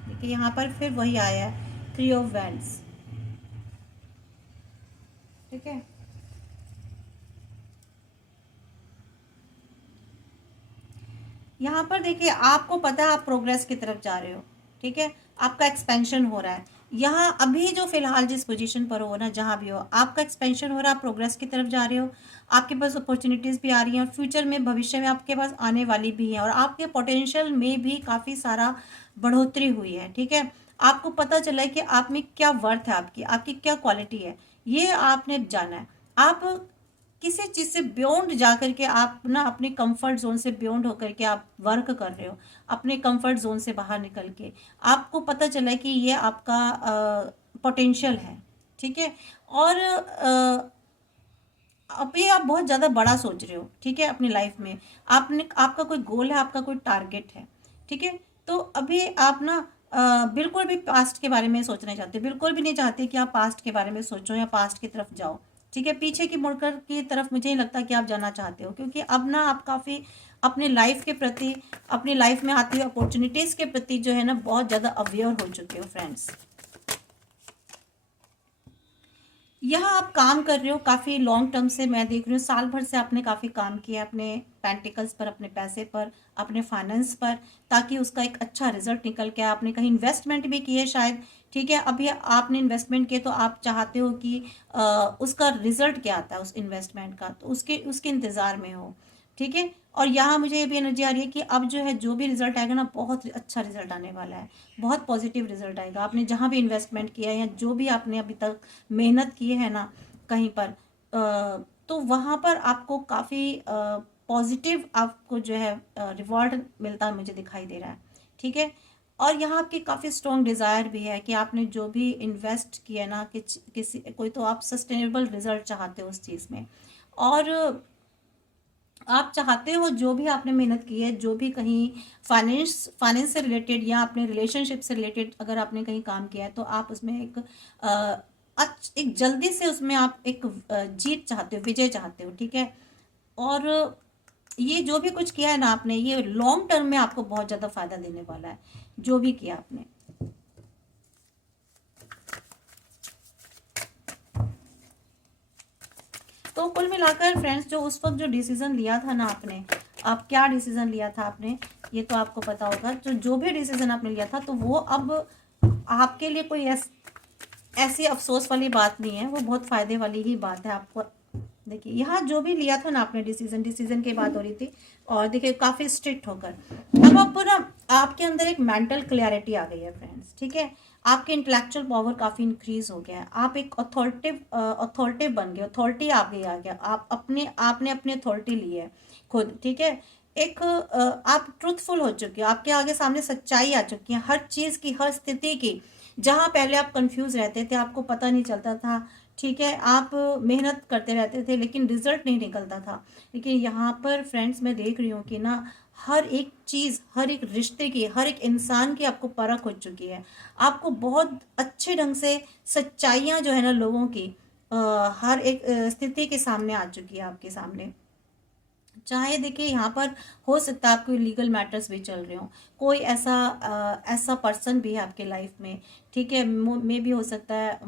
देखिए, यहाँ पर फिर वही आया है, 3 ऑफ वैंड्स। ठीक है, यहाँ पर देखिए, आपको पता है आप प्रोग्रेस की तरफ जा रहे हो। ठीक है, आपका एक्सपेंशन हो रहा है, यहाँ अभी जो फिलहाल जिस पोजीशन पर हो ना, जहाँ भी हो, आपका एक्सपेंशन हो रहा है, आप प्रोग्रेस की तरफ जा रहे हो, आपके पास अपॉर्चुनिटीज़ भी आ रही हैं, और फ्यूचर में, भविष्य में आपके पास आने वाली भी हैं, और आपके पोटेंशियल में भी काफ़ी सारा बढ़ोतरी हुई है। ठीक है, आपको पता चला है कि आप में क्या वर्थ है, आपकी आपकी क्या क्वालिटी है, ये आपने जाना है। आप किसी चीज़ से बियॉन्ड जा कर के आप ना अपने कंफर्ट जोन से बियॉन्ड होकर के आप वर्क कर रहे हो, अपने कंफर्ट जोन से बाहर निकल के आपको पता चला कि ये आपका पोटेंशियल है, ठीक है। और अभी आप बहुत ज़्यादा बड़ा सोच रहे हो, ठीक है, अपनी लाइफ में आपने आपका कोई गोल है, आपका कोई टारगेट है, ठीक है। तो अभी आप ना बिल्कुल भी पास्ट के बारे में सोचना चाहते, बिल्कुल भी नहीं चाहते कि आप पास्ट के बारे में सोचो या पास्ट की तरफ जाओ, ठीक है। पीछे की मुड़कर की तरफ मुझे नहीं लगता कि आप जाना चाहते हो, क्योंकि अब ना आप काफ़ी अपने लाइफ के प्रति, अपनी लाइफ में आती हुई अपॉर्चुनिटीज़ के प्रति जो है ना बहुत ज़्यादा अवेयर हो चुके हो फ्रेंड्स। यहाँ आप काम कर रहे हो काफ़ी लॉन्ग टर्म से, मैं देख रही हूँ साल भर से आपने काफ़ी काम किया अपने पेंटिकल्स पर, अपने पैसे पर, अपने फाइनेंस पर, ताकि उसका एक अच्छा रिजल्ट निकल के आए। आपने कहीं इन्वेस्टमेंट भी किए शायद, ठीक है। अभी आपने इन्वेस्टमेंट किए तो आप चाहते हो कि उसका रिजल्ट क्या आता है उस इन्वेस्टमेंट का, तो उसके उसके इंतज़ार में हो, ठीक है। और यहाँ मुझे ये भी एनर्जी आ रही है कि अब जो है जो भी रिजल्ट आएगा ना बहुत अच्छा रिजल्ट आने वाला है, बहुत पॉजिटिव रिजल्ट आएगा। आपने जहाँ भी इन्वेस्टमेंट किया है या जो भी आपने अभी तक मेहनत की है ना कहीं पर, तो वहाँ पर आपको काफ़ी पॉजिटिव आपको जो है रिवॉर्ड मिलता है, मुझे दिखाई दे रहा है, ठीक है। और यहाँ आपकी काफ़ी स्ट्रॉन्ग डिज़ायर भी है कि आपने जो भी इन्वेस्ट किया ना कि किसी कोई, तो आप सस्टेनेबल रिजल्ट चाहते हो उस चीज़ में। और आप चाहते हो जो भी आपने मेहनत की है, जो भी कहीं फाइनेंस से रिलेटेड या अपने रिलेशनशिप से रिलेटेड अगर आपने कहीं काम किया है, तो आप उसमें एक जल्दी से उसमें आप एक जीत चाहते हो, विजय चाहते हो, ठीक है। और ये जो भी कुछ किया है ना आपने, ये लॉन्ग टर्म में आपको बहुत ज़्यादा फायदा देने वाला है, जो भी किया आपने। तो कुल मिलाकर फ्रेंड्स, जो उस वक्त जो डिसीजन लिया था ना आपने, आप क्या डिसीजन लिया था आपने, ये तो आपको पता होगा। जो भी डिसीजन आपने लिया था, तो वो अब आपके लिए कोई ऐसी अफसोस वाली बात नहीं है, वो बहुत फायदे वाली ही बात है आपको। देखिए यहाँ जो भी लिया था ना आपने डिसीजन की बात हो रही थी, और देखिए काफ़ी स्ट्रिक्ट होकर अब आप ना, आपके अंदर एक मेंटल क्लैरिटी आ गई है फ्रेंड्स, ठीक है। आपके इंटेलेक्चुअल पावर काफ़ी इंक्रीज हो गया है, आप एक अथॉरिटिव बन गए, अथॉरिटी आ गया, आप आपने अपनी अथॉरिटी ली है खुद, ठीक है। एक आप ट्रूथफुल हो चुके हो, आपके आगे सामने सच्चाई आ चुकी है हर चीज़ की, हर स्थिति की। जहाँ पहले आप कंफ्यूज रहते थे, आपको पता नहीं चलता था, ठीक है, आप मेहनत करते रहते थे लेकिन रिजल्ट नहीं निकलता था। लेकिन यहाँ पर फ्रेंड्स मैं देख रही हूँ कि ना हर एक चीज़, हर एक रिश्ते की, हर एक इंसान की आपको परख हो चुकी है। आपको बहुत अच्छे ढंग से सच्चाइयाँ जो है ना लोगों की हर एक स्थिति के सामने आ चुकी है आपके सामने। चाहे देखिए यहाँ पर हो सकता है आपको लीगल मैटर्स भी चल रहे हो, कोई ऐसा पर्सन भी है आपके लाइफ में, ठीक है। मे भी हो सकता है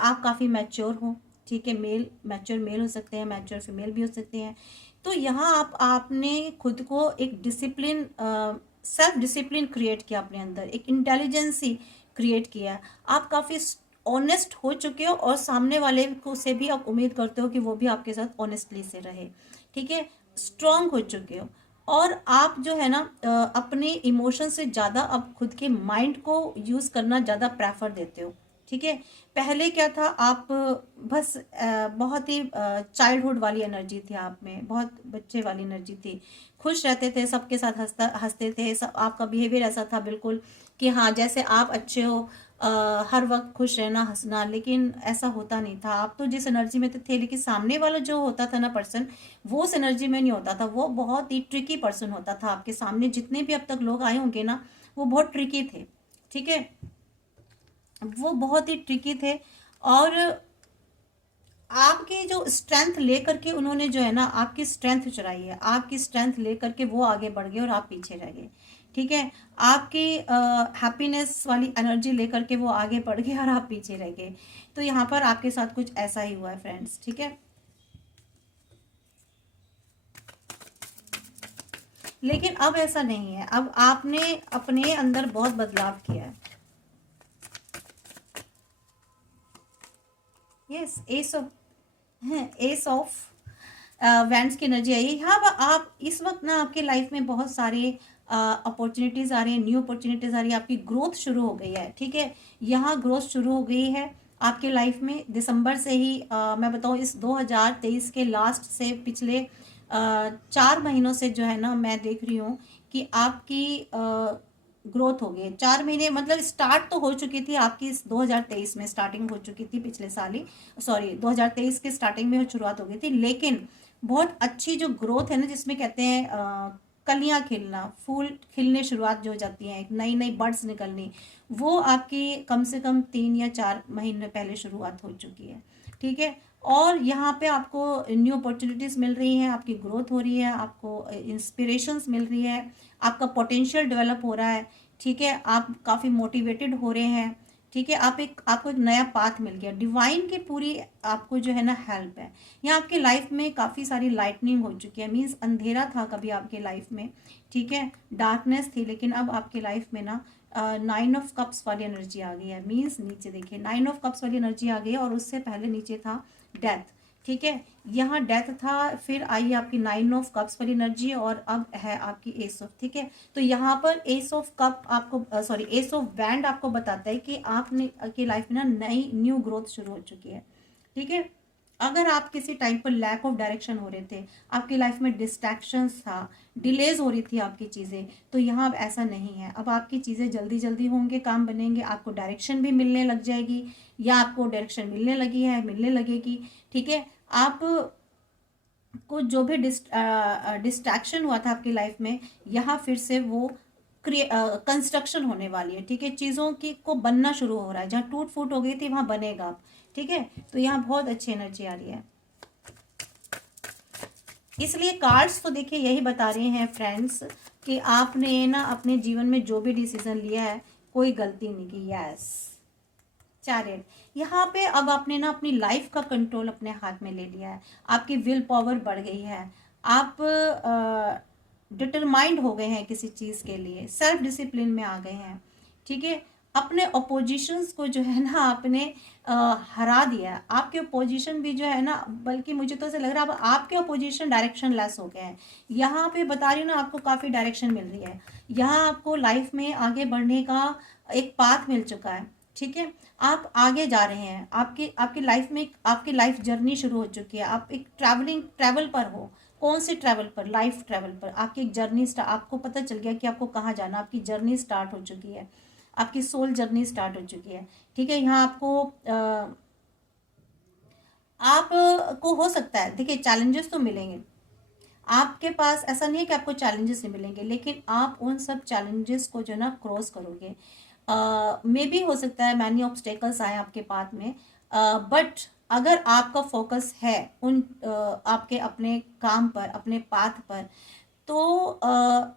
आप काफ़ी मैच्योर हो, ठीक है, मैच्योर मेल हो सकते हैं, मैच्योर फीमेल भी हो सकते हैं। तो यहाँ आपने खुद को एक डिसिप्लिन, सेल्फ डिसिप्लिन क्रिएट किया अपने अंदर, एक इंटेलिजेंसी क्रिएट किया। आप काफ़ी ऑनेस्ट हो चुके हो, और सामने वाले को से भी आप उम्मीद करते हो कि वो भी आपके साथ ऑनेस्टली से रहे, ठीक है। स्ट्रांग हो चुके हो, और आप जो है ना अपने इमोशन से ज़्यादा अब खुद के माइंड को यूज़ करना ज़्यादा प्रेफर देते हो, ठीक है। पहले क्या था, आप बस बहुत ही चाइल्डहुड वाली एनर्जी थी आप में, बहुत बच्चे वाली एनर्जी थी, खुश रहते थे, सबके साथ हंसते थे, सब आपका बिहेवियर ऐसा था बिल्कुल कि हाँ जैसे आप अच्छे हो, हर वक्त खुश रहना, हंसना। लेकिन ऐसा होता नहीं था, आप तो जिस एनर्जी में थे, लेकिन सामने वाला जो होता था ना पर्सन, वो उस एनर्जी में नहीं होता था, वो बहुत ही ट्रिकी पर्सन होता था आपके सामने। जितने भी अब तक लोग आए होंगे ना, वो बहुत ट्रिकी थे, ठीक है, वो बहुत ही ट्रिकी थे। और आपकी जो स्ट्रेंथ लेकर के उन्होंने जो है ना आपकी स्ट्रेंथ चुराई है, आपकी स्ट्रेंथ लेकर के वो आगे बढ़ गए और आप पीछे रह गए, ठीक है। आपकी हैप्पीनेस वाली एनर्जी लेकर के वो आगे बढ़ गए और आप पीछे रह गए। तो यहाँ पर आपके साथ कुछ ऐसा ही हुआ है फ्रेंड्स, ठीक है। लेकिन अब ऐसा नहीं है, अब आपने अपने अंदर बहुत बदलाव किया है। यस, एस ऑफ वैंड्स की एनर्जी आई है। हाँ, आप इस वक्त ना आपके लाइफ में बहुत सारे अपॉर्चुनिटीज़ आ रही है, न्यू अपॉर्चुनिटीज़ आ रही है, आपकी ग्रोथ शुरू हो गई है, ठीक है। यहाँ ग्रोथ शुरू हो गई है, आपके लाइफ में दिसंबर से ही मैं बताऊँ इस 2023 के लास्ट से पिछले 4 महीनों से जो है ना मैं देख रही हूँ कि आपकी ग्रोथ हो गई है। 4 महीने मतलब स्टार्ट तो हो चुकी थी आपकी, इस 2023 में स्टार्टिंग हो चुकी थी, पिछले साल ही, सॉरी 2023 के स्टार्टिंग में शुरुआत हो गई थी, लेकिन बहुत अच्छी जो ग्रोथ है ना, जिसमें कहते हैं कलियां खिलना, फूल खिलने शुरुआत जो हो जाती हैं, एक नई नई बर्ड्स निकलनी, वो आपकी कम से कम 3 या 4 महीने पहले शुरुआत हो चुकी है। ठीक है, और यहाँ पे आपको न्यू अपॉर्चुनिटीज़ मिल रही हैं, आपकी ग्रोथ हो रही है, आपको इंस्पिरेशंस मिल रही है, आपका पोटेंशियल डेवलप हो रहा है। ठीक है, आप काफ़ी मोटिवेटेड हो रहे हैं। ठीक है, आपको एक नया पाथ मिल गया, डिवाइन की पूरी आपको जो है ना हेल्प है। यहाँ आपके लाइफ में काफ़ी सारी लाइटनिंग हो चुकी है, मीन्स अंधेरा था कभी आपके लाइफ में, ठीक है, डार्कनेस थी, लेकिन अब आपके लाइफ में ना 9 ऑफ कप्स वाली एनर्जी आ गई है। मीन्स नीचे देखिए 9 ऑफ कप्स वाली एनर्जी आ गई है, और उससे पहले नीचे था डेथ। ठीक है, यहाँ डेथ था, फिर आई आपकी 9 ऑफ कप्स वाली एनर्जी, और अब है आपकी एस ऑफ। ठीक है, तो यहाँ पर एस ऑफ कप आपको सॉरी एस ऑफ बैंड आपको बताता है कि आपने की लाइफ में ना नई न्यू ग्रोथ शुरू हो चुकी है। ठीक है, अगर आप किसी टाइम पर लैक ऑफ डायरेक्शन हो रहे थे, आपकी लाइफ में डिस्ट्रैक्शंस था, डिलेज हो रही थी आपकी चीज़ें, तो यहाँ अब ऐसा नहीं है। अब आपकी चीज़ें जल्दी जल्दी होंगे, काम बनेंगे, आपको डायरेक्शन भी मिलने लग जाएगी, या आपको डायरेक्शन मिलने लगी है, मिलने लगेगी। ठीक है, आप को जो भी डिस्ट्रैक्शन हुआ था आपकी लाइफ में, यहाँ फिर से वो कंस्ट्रक्शन होने वाली है। ठीक है, चीज़ों की को बनना शुरू हो रहा है, जहाँ टूट फूट हो गई थी वहाँ बनेगा अब। ठीक है, तो यहाँ बहुत अच्छी एनर्जी आ रही है। इसलिए कार्ड्स तो देखिए यही बता रहे हैं फ्रेंड्स कि आपने ना अपने जीवन में जो भी डिसीजन लिया है, कोई गलती नहीं की। यस, चैरियट, यहाँ पे अब आपने ना अपनी लाइफ का कंट्रोल अपने हाथ में ले लिया है, आपकी विल पावर बढ़ गई है, आप डिटरमाइंड हो गए हैं किसी चीज़ के लिए, सेल्फ डिसिप्लिन में आ गए हैं। ठीक है, अपने अपोजिशंस को जो है ना आपने हरा दिया है। आपके अपोजिशन भी जो है ना, बल्कि मुझे तो ऐसा लग रहा है अब आपके अपोजिशन डायरेक्शन लेस हो गए हैं। यहाँ पे बता रही हूँ ना, आपको काफ़ी डायरेक्शन मिल रही है, यहाँ आपको लाइफ में आगे बढ़ने का एक पाथ मिल चुका है। ठीक है, आप आगे जा रहे हैं, आपकी आपकी लाइफ में आपकी लाइफ जर्नी शुरू हो चुकी है, आप एक ट्रैवल पर हो। कौन से ट्रैवल पर? लाइफ ट्रैवल पर आपकी एक जर्नी आपको पता चल गया कि आपको कहाँ जाना, आपकी जर्नी स्टार्ट हो चुकी है, आपकी सोल जर्नी स्टार्ट हो चुकी है। ठीक है, यहाँ आपको हो सकता है, देखिए चैलेंजेस तो मिलेंगे आपके पास, ऐसा नहीं है कि आपको चैलेंजेस नहीं मिलेंगे, लेकिन आप उन सब चैलेंजेस को जो ना क्रॉस करोगे। मे भी हो सकता है मैनी ऑब्स्टेकल्स आए आपके पाथ में, बट अगर आपका फोकस है उन आपके अपने काम पर, अपने पाथ पर, तो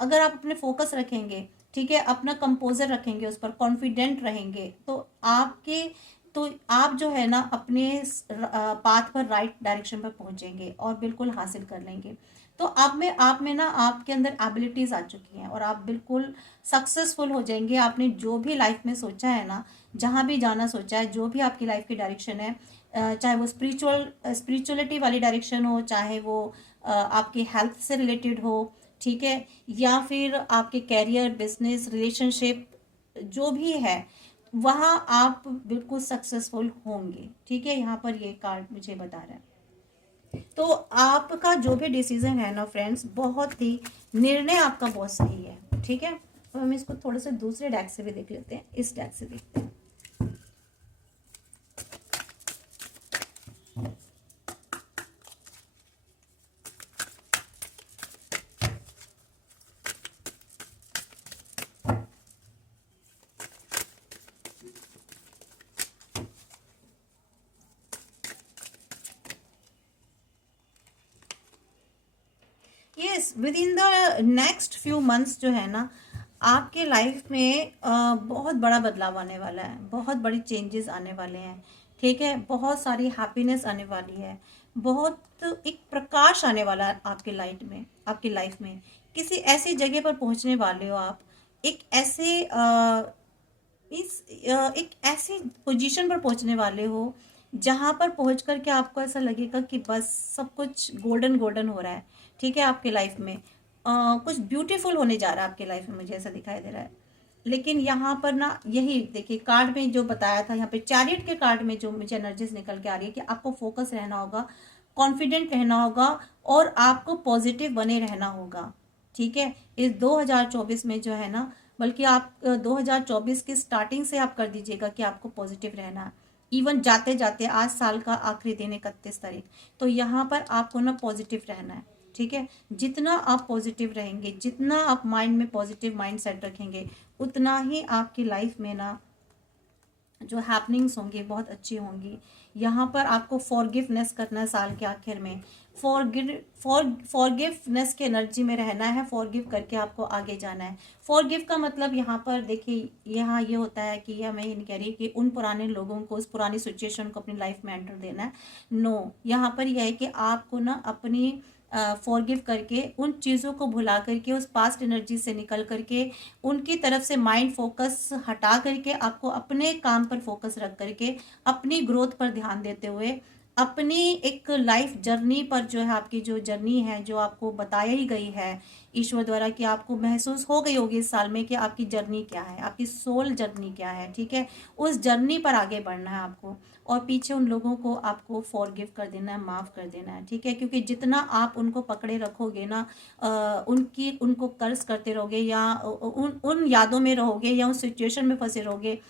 अगर आप अपने फोकस रखेंगे, ठीक है, अपना कंपोजर रखेंगे, उस पर कॉन्फिडेंट रहेंगे, तो आप जो है ना अपने पाथ पर, राइट डायरेक्शन पर पहुंचेंगे और बिल्कुल हासिल कर लेंगे। तो आप में ना आपके अंदर एबिलिटीज आ चुकी हैं, और आप बिल्कुल सक्सेसफुल हो जाएंगे। आपने जो भी लाइफ में सोचा है ना, जहाँ भी जाना सोचा है, जो भी आपकी लाइफ की डायरेक्शन है, चाहे वो स्पिरिचुअलिटी वाली डायरेक्शन हो, चाहे वो आपके हेल्थ से रिलेटेड हो, ठीक है, या फिर आपके कैरियर, बिजनेस, रिलेशनशिप, जो भी है, वहाँ आप बिल्कुल सक्सेसफुल होंगे। ठीक है, यहाँ पर ये कार्ड मुझे बता रहा है। तो आपका जो भी डिसीजन है ना फ्रेंड्स, बहुत ही निर्णय आपका बहुत सही है। ठीक है, तो हम इसको थोड़े से दूसरे डेक से भी देख लेते हैं, इस डेक से देखते हैं। Yes, with in the next few months जो है ना, आपके लाइफ में बहुत बड़ा बदलाव आने वाला है, बहुत बड़ी चेंजेस आने वाले हैं। ठीक है, बहुत सारी हैप्पीनेस आने वाली है, बहुत एक प्रकाश आने वाला है आपके लाइफ में। किसी ऐसी जगह पर पहुंचने वाले हो आप, एक ऐसे एक ऐसी पोजीशन पर पहुंचने वाले हो जहां पर पहुंच करके आपको ऐसा लगेगा कि बस सब कुछ गोल्डन गोल्डन हो रहा है। ठीक है, आपके लाइफ में कुछ ब्यूटीफुल होने जा रहा है आपके लाइफ में, मुझे ऐसा दिखाई दे रहा है। लेकिन यहाँ पर ना यही देखिए कार्ड में जो बताया था, यहाँ पे चैरियट के कार्ड में जो मुझे एनर्जीज निकल के आ रही है कि आपको फोकस रहना होगा, कॉन्फिडेंट रहना होगा और आपको पॉजिटिव बने रहना होगा। ठीक है, इस 2024 में जो है ना, बल्कि आप 2024 की स्टार्टिंग से आप कर दीजिएगा कि आपको पॉजिटिव रहना है। इवन जाते जाते आज साल का आखिरी दिन 31 तारीख, तो यहाँ पर आपको ना पॉजिटिव रहना है। ठीक है, जितना आप पॉजिटिव रहेंगे, जितना आप माइंड में पॉजिटिव माइंड सेट रखेंगे, उतना ही आपकी लाइफ में ना जो हैपनिंग्स होंगी बहुत अच्छी होंगी। यहाँ पर आपको फॉरगिवनेस करना है साल के आखिर में, फॉरगिवनेस के एनर्जी में रहना है, फॉरगिव करके आपको आगे जाना है। फॉरगिव का मतलब यहाँ पर देखिए, यहाँ ये होता है कि यह मैं ये नहीं कह रही कि उन पुराने लोगों को, उस पुरानी सिचुएशन को अपनी लाइफ में एंटर देना है। नो, यहाँ पर यह है कि आपको ना अपनी फॉरगिव करके, उन चीज़ों को भुला करके, उस पास्ट एनर्जी से निकल करके, उनकी तरफ से माइंड फोकस हटा करके, आपको अपने काम पर फोकस रख करके, अपनी ग्रोथ पर ध्यान देते हुए, अपनी एक लाइफ जर्नी पर, जो है आपकी जो जर्नी है, जो आपको बताई गई है ईश्वर द्वारा, कि आपको महसूस हो गई होगी इस साल में कि आपकी जर्नी क्या है, आपकी सोल जर्नी क्या है। ठीक है, उस जर्नी पर आगे बढ़ना है आपको, और पीछे उन लोगों को आपको फॉरगिव कर देना है, माफ़ कर देना है। ठीक है, क्योंकि जितना आप उनको पकड़े रखोगे ना, उनको कर्ज करते रहोगे, या उन यादों में रहोगे, या उस सिचुएशन में फंसे रहोगे,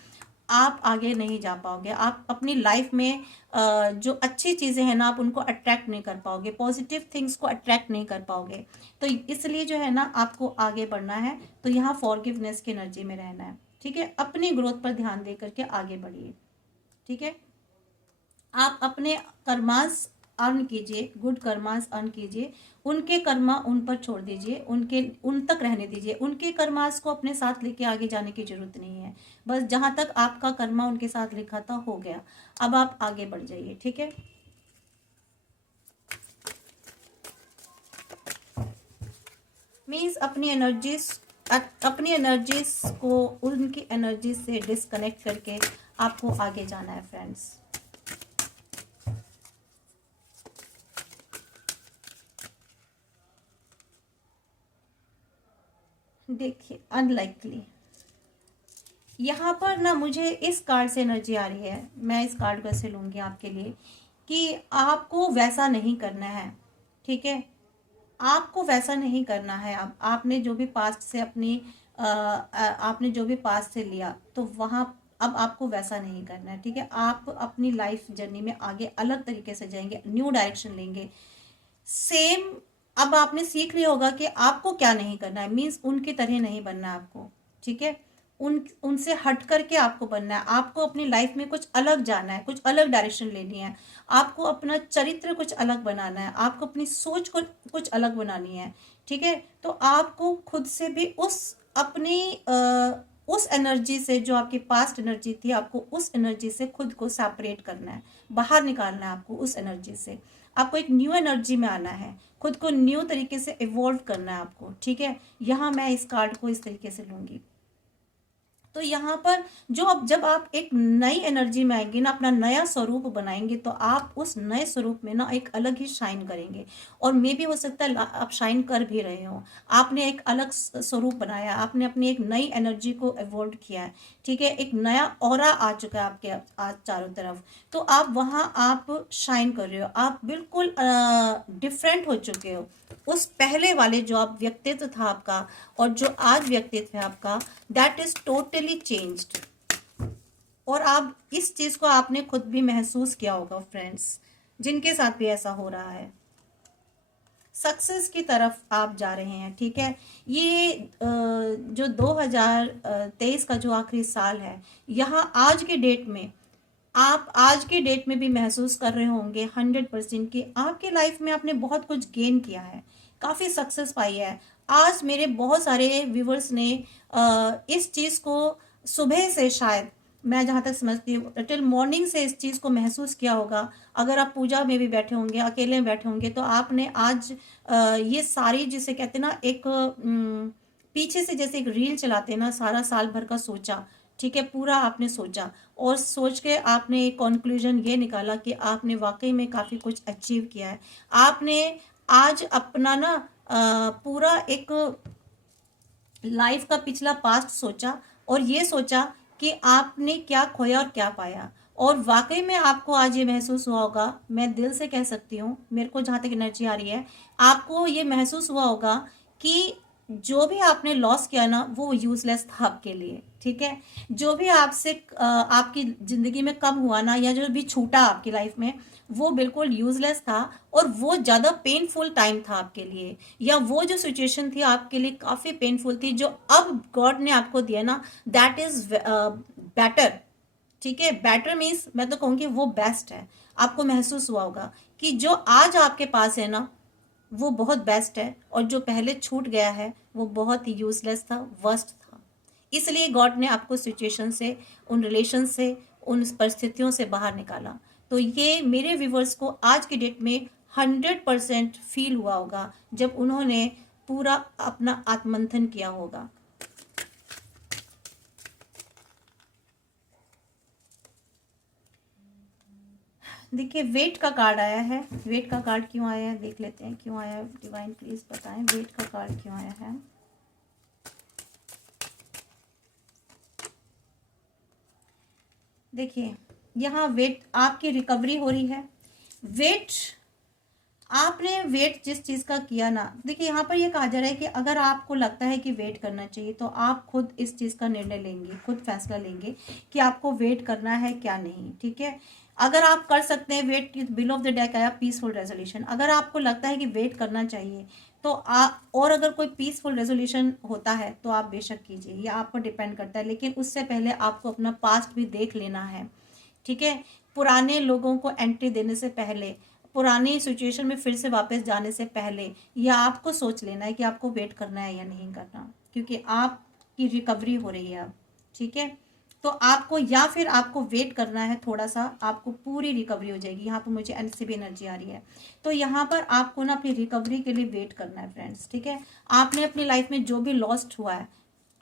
आप आगे नहीं जा पाओगे। आप अपनी लाइफ में जो अच्छी चीज़ें हैं ना, आप उनको अट्रैक्ट नहीं कर पाओगे, पॉजिटिव थिंग्स को अट्रैक्ट नहीं कर पाओगे। तो इसलिए जो है ना, आपको आगे बढ़ना है, तो यहाँ फॉरगिवनेस की एनर्जी में रहना है। ठीक है, अपनी ग्रोथ पर ध्यान दे करके आगे बढ़िए। ठीक है, आप अपने कर्मास अर्न कीजिए, गुड कर्मास अर्न कीजिए, उनके कर्मा उन पर छोड़ दीजिए, उन तक रहने दीजिए। उनके कर्मास को अपने साथ लेके आगे जाने की जरूरत नहीं है। बस जहां तक आपका कर्मा उनके साथ लिखा था हो गया, अब आप आगे बढ़ जाइए। ठीक है, मीन्स अपनी एनर्जीज को उनकी एनर्जी से डिस्कनेक्ट करके आपको आगे जाना है फ्रेंड्स। देखिए, अनलाइकली यहाँ पर ना मुझे इस कार्ड से एनर्जी आ रही है, मैं इस कार्ड को ऐसे लूंगी आपके लिए, कि आपको वैसा नहीं करना है। ठीक है, आपको वैसा नहीं करना है। अब आपने जो भी पास्ट से आपने जो भी पास्ट से लिया, तो वहाँ अब आपको वैसा नहीं करना है। ठीक है, आप अपनी लाइफ जर्नी में आगे अलग तरीके से जाएंगे, न्यू डायरेक्शन लेंगे। सेम अब आपने सीख लिया होगा कि आपको क्या नहीं करना है, मीन्स उनकी तरह नहीं बनना है आपको। ठीक है, उनसे हट करके आपको बनना है, आपको अपनी लाइफ में कुछ अलग जाना है, कुछ अलग डायरेक्शन लेनी है, आपको अपना चरित्र कुछ अलग बनाना है, आपको अपनी सोच को कुछ अलग बनानी है। ठीक है, तो आपको खुद से भी उस एनर्जी से, जो आपकी पास्ट एनर्जी थी, आपको उस एनर्जी से खुद को सेपरेट करना है, बाहर निकालना है आपको उस एनर्जी से। आपको एक न्यू एनर्जी में आना है, खुद को न्यू तरीके से इवॉल्व करना है आपको। ठीक है, यहाँ मैं इस कार्ड को इस तरीके से लूंगी। तो यहाँ पर जब आप एक नई एनर्जी में आएंगे ना, अपना नया स्वरूप बनाएंगे, तो आप उस नए स्वरूप में ना एक अलग ही शाइन करेंगे। और मे भी हो सकता है आप शाइन कर भी रहे हो, आपने एक अलग स्वरूप बनाया, आपने अपनी एक नई एनर्जी को इवॉल्व किया है। ठीक है, एक नया ऑरा आ चुका है आपके आज चारों तरफ, तो आप वहाँ आप शाइन कर रहे हो, आप बिल्कुल डिफरेंट हो चुके हो। उस पहले वाले जो आप व्यक्तित्व था आपका, और जो आज व्यक्तित्व है आपका, दैट इज टोटली चेंज्ड। और आप इस चीज को आपने खुद भी महसूस किया होगा फ्रेंड्स, जिनके साथ भी ऐसा हो रहा है। सक्सेस की तरफ आप जा रहे हैं। ठीक है, ये जो 2023 का जो आखिरी साल है, यहाँ आज के डेट में आप आज के डेट में भी महसूस कर रहे होंगे 100% कि आपके लाइफ में आपने बहुत कुछ गेन किया है, काफ़ी सक्सेस पाई है। आज मेरे बहुत सारे व्यूवर्स ने इस चीज़ को सुबह से, शायद मैं जहाँ तक समझती हूँ, टिल मॉर्निंग से इस चीज़ को महसूस किया होगा। अगर आप पूजा में भी बैठे होंगे, अकेले में बैठे होंगे, तो आपने आज ये सारी, जिसे कहते हैं ना, एक पीछे से जैसे एक रील चलाते हैं ना, सारा साल भर का सोचा। ठीक है, पूरा आपने सोचा, और सोच के आपने एक कंक्लूजन ये निकाला कि आपने वाकई में काफ़ी कुछ अचीव किया है। आपने आज अपना ना पूरा एक लाइफ का पिछला पास्ट सोचा, और ये सोचा कि आपने क्या खोया और क्या पाया। और वाकई में आपको आज ये महसूस हुआ होगा, मैं दिल से कह सकती हूँ, मेरे को जहाँ तक एनर्जी आ रही है, आपको ये महसूस हुआ होगा कि जो भी आपने लॉस किया ना वो यूजलेस था आपके लिए। ठीक है, जो भी आपसे आपकी जिंदगी में कम हुआ ना, या जो भी छूटा आपकी लाइफ में, वो बिल्कुल यूजलेस था। और वो ज्यादा पेनफुल टाइम था आपके लिए, या वो जो सिचुएशन थी आपके लिए काफी पेनफुल थी, जो अब गॉड ने आपको दिया ना, दैट इज बेटर। ठीक है, बेटर मीन्स मैं तो कहूँगी वो बेस्ट है। आपको महसूस हुआ होगा कि जो आज आपके पास है ना वो बहुत बेस्ट है, और जो पहले छूट गया है वो बहुत ही यूजलेस था, वर्स्ट था। इसलिए गॉड ने आपको सिचुएशन से, उन रिलेशन से, उन परिस्थितियों से बाहर निकाला। तो ये मेरे व्यूवर्स को आज की डेट में 100% फील हुआ होगा जब उन्होंने पूरा अपना आत्मंथन किया होगा। देखिए, वेट का कार्ड आया है। वेट का कार्ड क्यों आया है देख लेते हैं, क्यों आया है, डिवाइन प्लीज बताएं वेट का कार्ड क्यों आया है। देखिए, यहाँ वेट, आपकी रिकवरी हो रही है। वेट, आपने वेट जिस चीज़ का किया ना, देखिए यहाँ पर ये कहा जा रहा है कि अगर आपको लगता है कि वेट करना चाहिए तो आप खुद इस चीज़ का निर्णय लेंगे, खुद फैसला लेंगे कि आपको वेट करना है क्या नहीं। ठीक है, अगर आप कर सकते हैं wait, bill of the deck आया पीसफुल रेजोल्यूशन। अगर आपको लगता है कि वेट करना चाहिए तो और अगर कोई पीसफुल रेजोल्यूशन होता है तो आप बेशक कीजिए, ये आप पर डिपेंड करता है। लेकिन उससे पहले आपको अपना पास्ट भी देख लेना है। ठीक है, पुराने लोगों को एंट्री देने से पहले, पुरानी सिचुएशन में फिर से वापस जाने से पहले, या आपको सोच लेना है कि आपको वेट करना है या नहीं करना, क्योंकि आपकी रिकवरी हो रही है अब। ठीक है, तो आपको, या फिर आपको वेट करना है थोड़ा सा, आपको पूरी रिकवरी हो जाएगी। यहाँ पर मुझे एनसीबी एनर्जी आ रही है, तो यहाँ पर आपको ना अपनी रिकवरी के लिए वेट करना है फ्रेंड्स। ठीक है, आपने अपनी लाइफ में जो भी लॉस्ट हुआ है,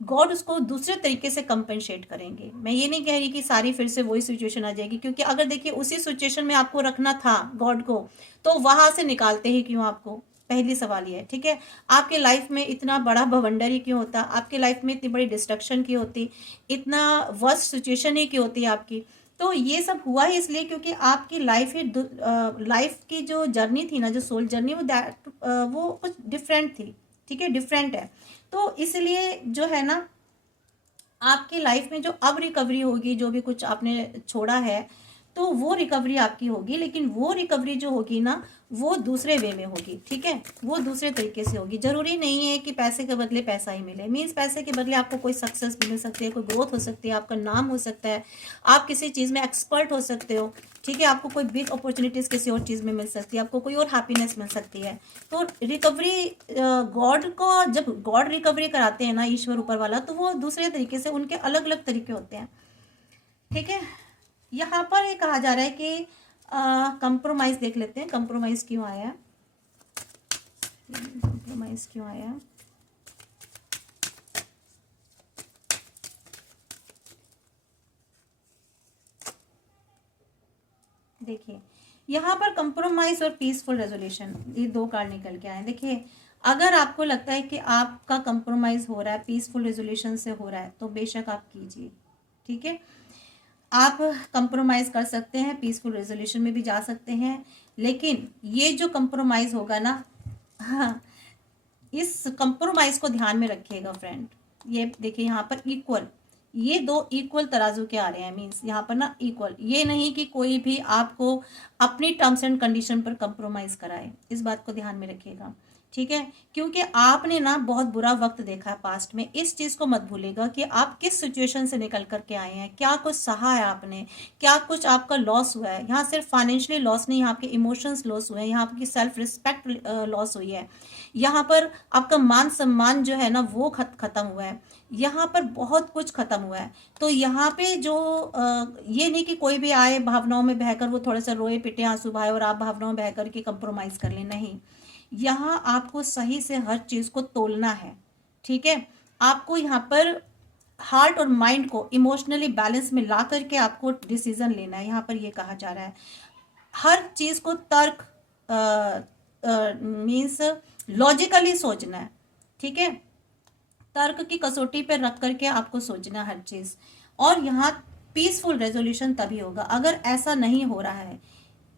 गॉड उसको दूसरे तरीके से कंपनसेट करेंगे। मैं ये नहीं कह रही कि सारी फिर से वही सिचुएशन आ जाएगी, क्योंकि अगर देखिए उसी सिचुएशन में आपको रखना था गॉड को, तो वहां से निकालते ही क्यों आपको, पहली सवाल ये है। ठीक है, आपके लाइफ में इतना बड़ा बवंडर ही क्यों होता, आपके लाइफ में इतनी बड़ी डिस्ट्रक्शन क्यों होती, इतना वर्स्ट सिचुएशन ही क्यों होती है आपकी। तो ये सब हुआ ही इसलिए क्योंकि आपकी लाइफ ही, लाइफ की जो जर्नी थी ना, जो सोल जर्नी, वो कुछ डिफरेंट थी। ठीक है, डिफरेंट है। तो इसलिए जो है ना, आपकी लाइफ में जो अब रिकवरी होगी, जो भी कुछ आपने छोड़ा है, तो वो रिकवरी आपकी होगी। लेकिन वो रिकवरी जो होगी ना, वो दूसरे वे में होगी। ठीक है, वो दूसरे तरीके से होगी। जरूरी नहीं है कि पैसे के बदले पैसा ही मिले, मीन्स पैसे के बदले आपको कोई सक्सेस मिल सकती है, कोई ग्रोथ हो सकती है, आपका नाम हो सकता है, आप किसी चीज़ में एक्सपर्ट हो सकते हो। ठीक है, आपको कोई बिग अपॉर्चुनिटीज किसी और चीज़ में मिल सकती है, आपको कोई और हैप्पीनेस मिल सकती है। तो रिकवरी, गॉड को जब गॉड रिकवरी कराते हैं ना, ईश्वर ऊपर वाला, तो वो दूसरे तरीके से, उनके अलग अलग तरीके होते हैं। ठीक है, यहाँ पर ये कहा जा रहा है कि कंप्रोमाइज देख लेते हैं, कंप्रोमाइज क्यों आया है, कंप्रोमाइज क्यों आया है। देखिए, यहाँ पर कंप्रोमाइज और पीसफुल रेजोल्यूशन, ये दो कार्ड निकल के आए। देखिए, अगर आपको लगता है कि आपका कंप्रोमाइज हो रहा है, पीसफुल रेजोल्यूशन से हो रहा है, तो बेशक आप कीजिए। ठीक है, आप कंप्रोमाइज कर सकते हैं, पीसफुल रेजोल्यूशन में भी जा सकते हैं। लेकिन ये जो कंप्रोमाइज होगा ना, हाँ, इस कंप्रोमाइज को ध्यान में रखिएगा फ्रेंड। ये देखिए, यहाँ पर इक्वल, ये दो इक्वल तराजू के आ रहे हैं, मीन्स यहाँ पर ना इक्वल, ये नहीं कि कोई भी आपको अपनी टर्म्स एंड कंडीशन पर कंप्रोमाइज कराए, इस बात को ध्यान में रखिएगा। ठीक है, क्योंकि आपने ना बहुत बुरा वक्त देखा है पास्ट में, इस चीज को मत भूलिएगा कि आप किस सिचुएशन से निकल करके आए हैं, क्या कुछ सहा है आपने, क्या कुछ आपका लॉस हुआ है। यहाँ सिर्फ फाइनेंशियली लॉस नहीं, यहाँ आपके इमोशंस लॉस हुए हैं, यहाँ आपकी सेल्फ रिस्पेक्ट लॉस हुई है, यहाँ पर आपका मान सम्मान जो है ना वो खत्म हुआ है, यहाँ पर बहुत कुछ खत्म हुआ है। तो यहाँ पे जो ये नहीं कि कोई भी आए भावनाओं में बहकर, वो थोड़ा सा रोए पिटे आंसू भाए और आप भावनाओं में बहकर के कंप्रोमाइज कर ले, नहीं। यहाँ आपको सही से हर चीज को तोलना है। ठीक है, आपको यहाँ पर हार्ट और माइंड को इमोशनली बैलेंस में ला करके आपको डिसीजन लेना है। यहाँ पर ये कहा जा रहा है, हर चीज को तर्क, मीन्स लॉजिकली सोचना है। ठीक है, तर्क की कसौटी पे रख करके आपको सोचना हर चीज़। और यहाँ पीसफुल रेजोल्यूशन तभी होगा अगर ऐसा नहीं हो रहा है,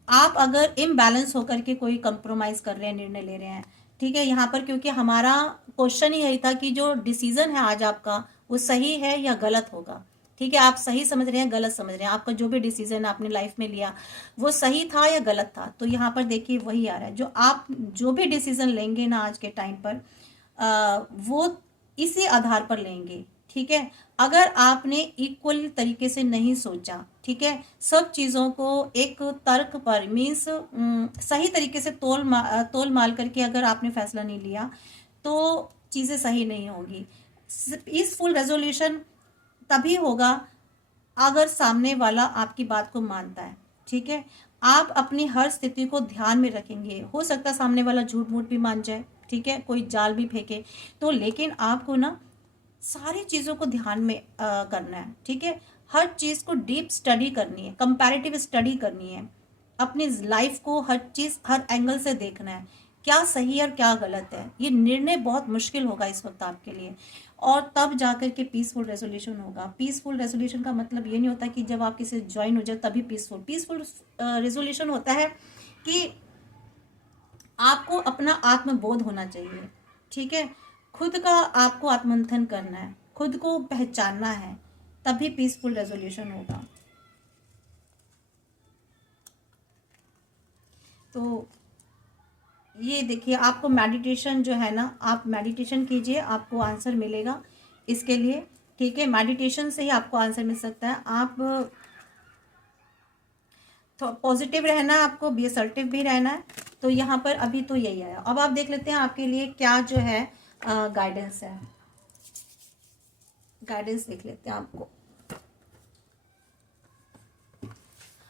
आप अगर इम्बैलेंस होकर के कोई कंप्रोमाइज कर रहे हैं, निर्णय ले रहे हैं, ठीक है। यहाँ पर क्योंकि हमारा क्वेश्चन ही यही था कि जो डिसीजन है आज आपका वो सही है या गलत होगा, ठीक है। आप सही समझ रहे हैं, गलत समझ रहे हैं, आपका जो भी डिसीजन आपने लाइफ में लिया वो सही था या गलत था। तो यहाँ पर देखिए वही आ रहा है, जो आप जो भी डिसीजन लेंगे ना आज के टाइम पर वो इसी आधार पर लेंगे, ठीक है। अगर आपने इक्वल तरीके से नहीं सोचा, ठीक है, सब चीज़ों को एक तर्क पर मीन्स सही तरीके से तोल माल करके अगर आपने फैसला नहीं लिया तो चीज़ें सही नहीं होगी। पीसफुल रेजोल्यूशन तभी होगा अगर सामने वाला आपकी बात को मानता है, ठीक है। आप अपनी हर स्थिति को ध्यान में रखेंगे, हो सकता है सामने वाला झूठ मूठ भी मान जाए, ठीक है, कोई जाल भी फेंके तो, लेकिन आपको ना सारी चीज़ों को ध्यान में करना है, ठीक है। हर चीज़ को डीप स्टडी करनी है, कंपैरेटिव स्टडी करनी है, अपनी लाइफ को हर चीज़ हर एंगल से देखना है, क्या सही है और क्या गलत है। ये निर्णय बहुत मुश्किल होगा इस वक्त आपके लिए, और तब जाकर के पीसफुल रेजोल्यूशन होगा। पीसफुल रेजोल्यूशन का मतलब ये नहीं होता कि जब आप किसी ज्वाइन हो जाए तभी पीसफुल रेजोल्यूशन होता है कि आपको अपना आत्मबोध होना चाहिए, ठीक है। खुद का आपको आत्ममंथन करना है, खुद को पहचानना है, तभी पीसफुल रेजोल्यूशन होगा। तो ये देखिए, आपको मेडिटेशन जो है ना, आप मेडिटेशन कीजिए, आपको आंसर मिलेगा इसके लिए, ठीक है। मेडिटेशन से ही आपको आंसर मिल सकता है। आप तो पॉजिटिव रहना है, आपको बी असर्टिव भी रहना है। तो यहाँ पर अभी तो यही आया। अब आप देख लेते हैं आपके लिए क्या जो है गाइडेंस है। गाइडेंस देख लेते हैं आपको।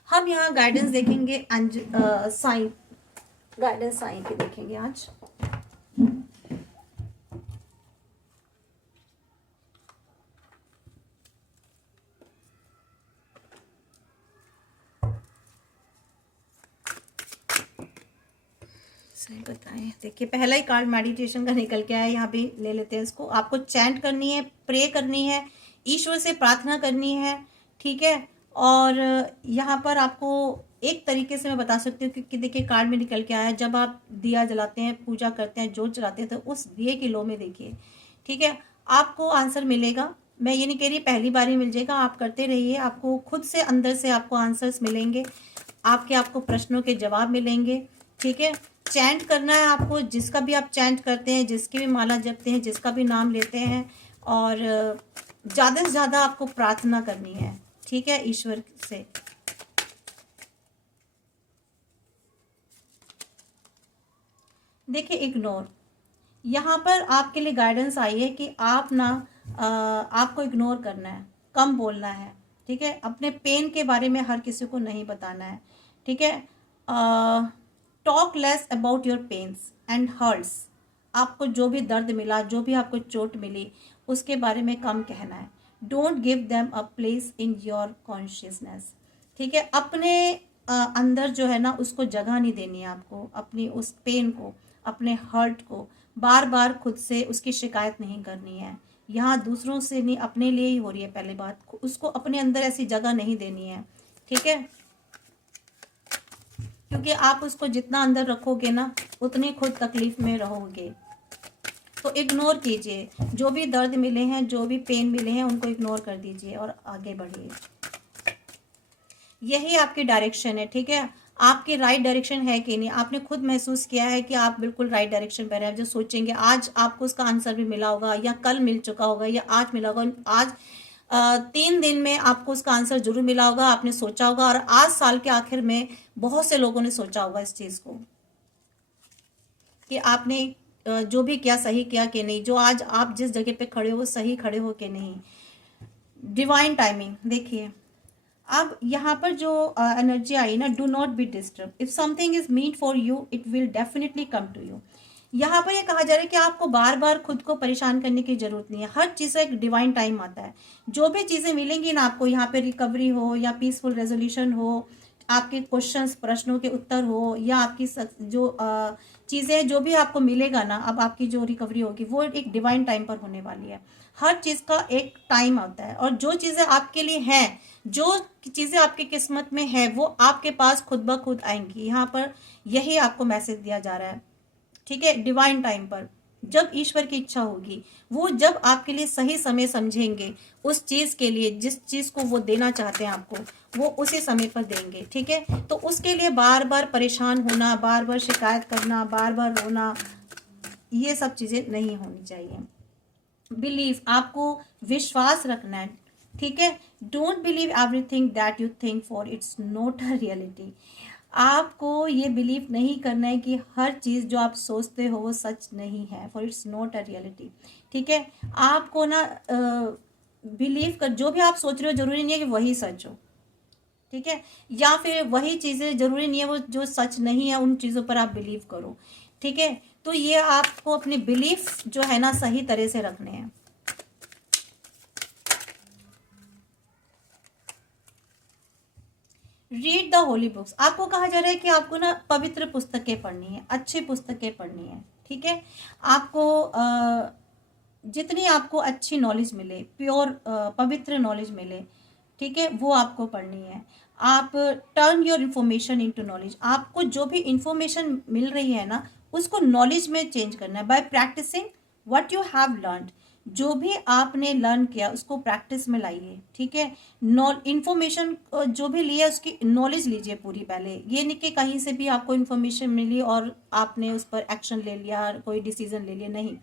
हम यहाँ गाइडेंस देखेंगे, साइन गाइडेंस साइन की देखेंगे आज। सही बताएं, देखिए पहला ही कार्ड मेडिटेशन का निकल के आया, यहाँ भी ले लेते हैं इसको। आपको चैंट करनी है, प्रे करनी है, ईश्वर से प्रार्थना करनी है, ठीक है। और यहाँ पर आपको एक तरीके से मैं बता सकती हूँ कि देखिए कार्ड में निकल के आया, जब आप दिया जलाते हैं, पूजा करते हैं, जोत जलाते हैं, तो उस दिए की लो में देखिए, ठीक है, आपको आंसर मिलेगा। मैं ये नहीं कह रही पहली बार ही मिल जाएगा, आप करते रहिए, आपको खुद से अंदर से आपको आंसर्स मिलेंगे, आपको प्रश्नों के जवाब मिलेंगे, ठीक है। चैंट करना है आपको, जिसका भी आप चैंट करते हैं, जिसकी भी माला जपते हैं, जिसका भी नाम लेते हैं, और ज़्यादा से ज़्यादा आपको प्रार्थना करनी है, ठीक है, ईश्वर से। देखिए इग्नोर, यहाँ पर आपके लिए गाइडेंस आई है कि आप ना आपको इग्नोर करना है, कम बोलना है, ठीक है। अपने पेन के बारे में हर किसी को नहीं बताना है, ठीक है। Talk less about your pains and hurts, आपको जो भी दर्द मिला, जो भी आपको चोट मिली, उसके बारे में कम कहना है। Don't give them a place in your consciousness, ठीक है। अपने अंदर जो है ना उसको जगह नहीं देनी है आपको, अपनी उस पेन को, अपने हर्ट को बार बार खुद से उसकी शिकायत नहीं करनी है। यहाँ दूसरों से नहीं, अपने लिए ही हो रही है पहली बात, उसको अपने अंदर ऐसी जगह नहीं देनी है, ठीक है। क्योंकि आप उसको जितना अंदर रखोगे ना उतनी खुद तकलीफ में रहोगे। तो इग्नोर कीजिए, जो भी दर्द मिले हैं, जो भी पेन मिले हैं, उनको इग्नोर कर दीजिए और आगे बढ़िए। यही आपकी डायरेक्शन है, ठीक है। आपकी राइट डायरेक्शन है कि नहीं, आपने खुद महसूस किया है कि आप बिल्कुल राइट डायरेक्शन पर हैं। जो सोचेंगे आज आपको उसका आंसर भी मिला होगा, या कल मिल चुका होगा, या आज मिला होगा। आज 3 दिन में आपको उसका आंसर जरूर मिला होगा, आपने सोचा होगा, और आज साल के आखिर में बहुत से लोगों ने सोचा होगा इस चीज़ को कि आपने जो भी किया सही किया कि नहीं, जो आज आप जिस जगह पे खड़े हो सही खड़े हो कि नहीं। डिवाइन टाइमिंग देखिए, अब यहाँ पर जो एनर्जी आई ना, do not be disturb, if something is meant for you it will definitely come to you. यहाँ पर ये कहा जा रहा है कि आपको बार बार खुद को परेशान करने की जरूरत नहीं है, हर चीज़ का एक डिवाइन टाइम आता है। जो भी चीज़ें मिलेंगी ना आपको, यहाँ पे रिकवरी हो या पीसफुल रेजोल्यूशन हो, आपके क्वेश्चंस प्रश्नों के उत्तर हो, या आपकी जो चीज़ें जो भी आपको मिलेगा ना, अब आपकी जो रिकवरी होगी वो एक डिवाइन टाइम पर होने वाली है। हर चीज़ का एक टाइम आता है, और जो चीज़ें आपके लिए हैं, जो चीज़ें आपकी किस्मत में है, वो आपके पास खुद ब खुद आएंगी। यहाँ पर यही आपको मैसेज दिया जा रहा है, ठीक है। डिवाइन टाइम पर, जब ईश्वर की इच्छा होगी, वो जब आपके लिए सही समय समझेंगे उस चीज के लिए, जिस चीज को वो देना चाहते हैं आपको, वो उसी समय पर देंगे, ठीक है। तो उसके लिए बार बार परेशान होना, बार बार शिकायत करना, बार बार रोना, ये सब चीजें नहीं होनी चाहिए। बिलीव, आपको विश्वास रखना है, ठीक है। Don't believe everything that you think, for its not a reality. आपको ये बिलीव नहीं करना है कि हर चीज़ जो आप सोचते हो वो सच नहीं है, for its not a reality, ठीक है। आपको ना बिलीव कर, जो भी आप सोच रहे हो जरूरी नहीं है कि वही सच हो, ठीक है। या फिर वही चीज़ें जरूरी नहीं है वो जो सच नहीं है उन चीज़ों पर आप बिलीव करो, ठीक है। तो ये आपको अपने बिलीफ जो है ना सही तरह से रखने हैं। रीड द होली बुक्स, आपको कहा जा रहा है कि आपको ना पवित्र पुस्तकें पढ़नी है, अच्छी पुस्तकें पढ़नी है, ठीक है। आपको जितनी आपको अच्छी नॉलेज मिले, प्योर पवित्र नॉलेज मिले, ठीक है, वो आपको पढ़नी है। आप turn your information into knowledge, आपको जो भी इंफॉर्मेशन मिल रही है ना उसको नॉलेज में चेंज करना है, by practising what you have learned. जो भी आपने लर्न किया उसको प्रैक्टिस में लाइए, ठीक है। इंफॉर्मेशन जो भी लिया उसकी नॉलेज लीजिए पूरी पहले। ये नहीं कि कहीं से भी आपको इंफॉर्मेशन मिली और आपने उस पर एक्शन ले लिया, कोई डिसीजन ले लिया, नहीं।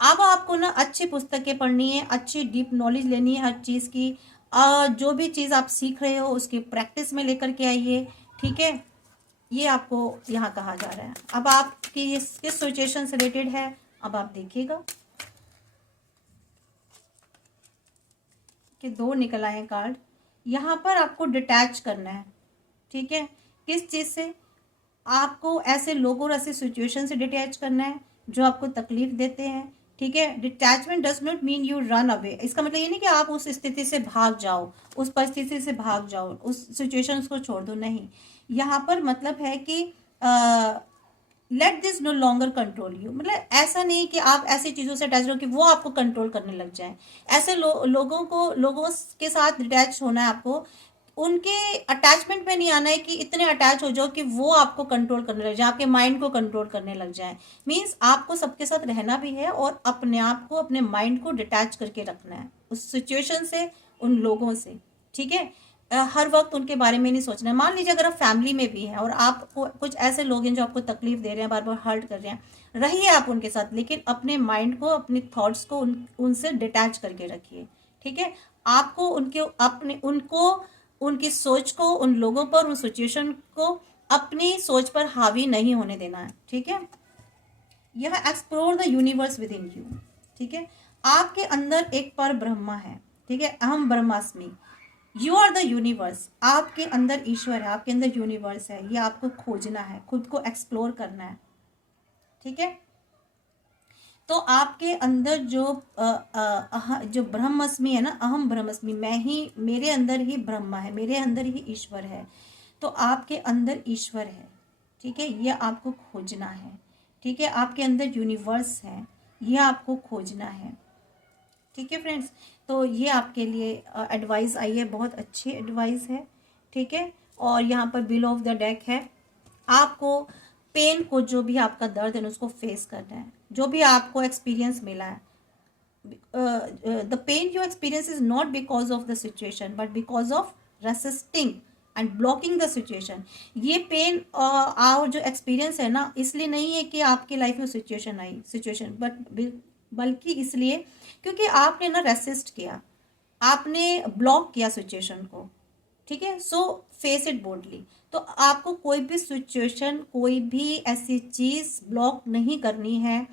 अब आपको ना अच्छी पुस्तकें पढ़नी है, अच्छी डीप नॉलेज लेनी है हर चीज़ की। जो भी चीज़ आप सीख रहे हो उसकी प्रैक्टिस में लेकर के आइए, ठीक है। ये आपको यहाँ कहा जा रहा है। अब आपकी किस सिचुएशन से रिलेटेड है, अब आप देखिएगा कि दो निकल आए कार्ड। यहाँ पर आपको डिटैच करना है, ठीक है। किस चीज़ से? आपको ऐसे लोगों और ऐसे सिचुएशन से डिटैच करना है जो आपको तकलीफ देते हैं, ठीक है। Detachment does not mean you run away, इसका मतलब ये नहीं कि आप उस स्थिति से भाग जाओ, उस परिस्थिति से भाग जाओ, उस सिचुएशंस को छोड़ दो, नहीं। यहाँ पर मतलब है कि let this no longer control you, मतलब ऐसा नहीं कि आप ऐसी चीज़ों से अटैच हो कि वो आपको कंट्रोल करने लग जाए। ऐसे लोगों के साथ डिटैच होना है आपको, उनके अटैचमेंट में नहीं आना है कि इतने अटैच हो जाओ कि वो आपको कंट्रोल करने लग जाए, आपके माइंड को कंट्रोल करने लग जाए। मीन्स आपको सबके साथ रहना भी है और अपने आप को, अपने माइंड को डिटैच करके रखना है उस सिचुएशन से, उन लोगों से, ठीक है। हर वक्त उनके बारे में नहीं सोचना है। मान लीजिए अगर आप फैमिली में भी हैं और आपको कुछ ऐसे लोग हैं जो आपको तकलीफ दे रहे हैं, बार बार हर्ट कर रहे हैं, रहिए आप उनके साथ, लेकिन अपने माइंड को, अपने थॉट्स को उनसे डिटैच करके रखिए, ठीक है। आपको उनकी सोच को, उन लोगों पर, उन सिचुएशन को अपनी सोच पर हावी नहीं होने देना है, ठीक है। यह explore the universe with in you, ठीक है। आपके अंदर एक पर ब्रह्मा है, ठीक है, अहम ब्रह्मास्मि। यू आर द यूनिवर्स, आपके अंदर ईश्वर है, आपके अंदर यूनिवर्स है। ये आपको खोजना है, खुद को एक्सप्लोर करना है, ठीक है। तो आपके अंदर जो ब्रह्मस्मि है ना, अहम ब्रह्मस्मि, मैं ही, मेरे अंदर ही ब्रह्मा है, मेरे अंदर ही ईश्वर है। तो आपके अंदर ईश्वर है, ठीक है, ये आपको खोजना है, ठीक है। आपके अंदर यूनिवर्स है, यह आपको खोजना है, ठीक है फ्रेंड्स। तो ये आपके लिए एडवाइस आई है, बहुत अच्छी एडवाइस है, ठीक है। और यहाँ पर बिलो ऑफ द डेक है, आपको पेन को, जो भी आपका दर्द है उसको फेस करना है। जो भी आपको एक्सपीरियंस मिला है, the pain you experience is not because of the situation but because of resisting and blocking the situation. ये पेन और जो एक्सपीरियंस है ना, इसलिए नहीं है कि आपकी लाइफ में सिचुएशन बट बल्कि इसलिए क्योंकि आपने ना रेसिस्ट किया, आपने ब्लॉक किया सिचुएशन को, ठीक है। सो फेस इट बोल्डली। तो आपको कोई भी सिचुएशन, कोई भी ऐसी चीज़ ब्लॉक नहीं करनी है,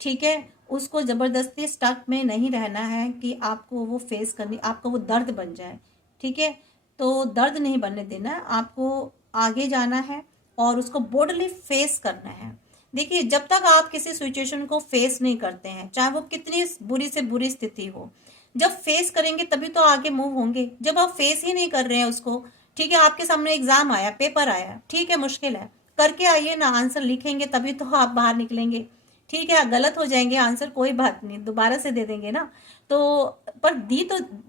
ठीक है। उसको ज़बरदस्ती स्टक में नहीं रहना है कि आपको वो फेस करनी, आपको वो दर्द बन जाए, ठीक है। तो दर्द नहीं बनने देना है, आपको आगे जाना है और उसको बोल्डली फेस करना है। देखिए, जब तक आप किसी सिचुएशन को फेस नहीं करते हैं, चाहे वो कितनी बुरी से बुरी स्थिति हो, जब फेस करेंगे तभी तो आगे मूव होंगे। जब आप फेस ही नहीं कर रहे हैं उसको, ठीक है, आपके सामने एग्जाम आया, पेपर आया, ठीक है, मुश्किल है, करके आइए ना, आंसर लिखेंगे तभी तो आप बाहर निकलेंगे। ठीक है, गलत हो जाएंगे आंसर, कोई बात नहीं, दोबारा से दे देंगे ना। तो पर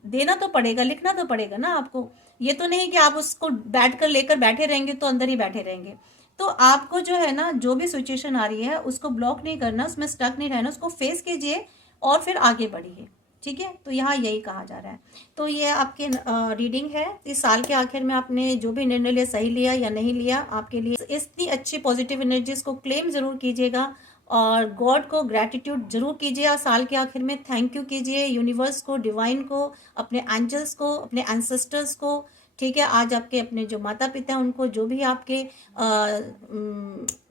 देना तो पड़ेगा, लिखना तो पड़ेगा ना आपको। ये तो नहीं कि आप उसको बैठ कर लेकर बैठे रहेंगे तो अंदर ही बैठे रहेंगे। तो आपको जो है ना, जो भी सिचुएशन आ रही है उसको ब्लॉक नहीं करना, उसमें स्टक नहीं रहना, उसको फेस कीजिए और फिर आगे बढ़िए। ठीक है, तो यहाँ यही कहा जा रहा है। तो ये आपके रीडिंग है। इस साल के आखिर में आपने जो भी निर्णय लिया, सही लिया या नहीं लिया, आपके लिए इतनी अच्छी पॉजिटिव एनर्जीज को क्लेम जरूर कीजिएगा और गॉड को ग्रैटिट्यूड जरूर कीजिए। और साल के आखिर में थैंक यू कीजिए यूनिवर्स को, डिवाइन को, अपने एंजल्स को, अपने एंसेस्टर्स को। ठीक है, आज आपके अपने जो माता पिता हैं उनको, जो भी आपके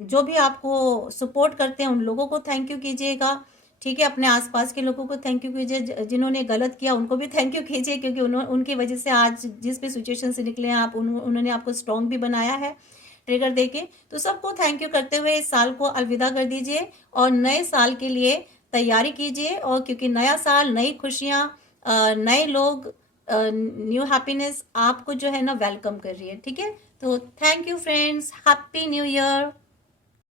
जो भी आपको सपोर्ट करते हैं उन लोगों को थैंक यू कीजिएगा। ठीक है, अपने आसपास के लोगों को थैंक यू कीजिए, जिन्होंने गलत किया उनको भी थैंक यू कीजिए, क्योंकि उनकी वजह से आज जिस भी सिचुएशन से निकले हैं आप, उन्होंने आपको स्ट्रॉन्ग भी बनाया है ट्रिगर देके। तो सबको थैंक यू करते हुए इस साल को अलविदा कर दीजिए और नए साल के लिए तैयारी कीजिए। और क्योंकि नया साल, नई खुशियाँ, नए लोग, न्यू हैप्पीनेस आपको जो है ना वेलकम कर रही है। ठीक है, तो thank you friends, happy new year.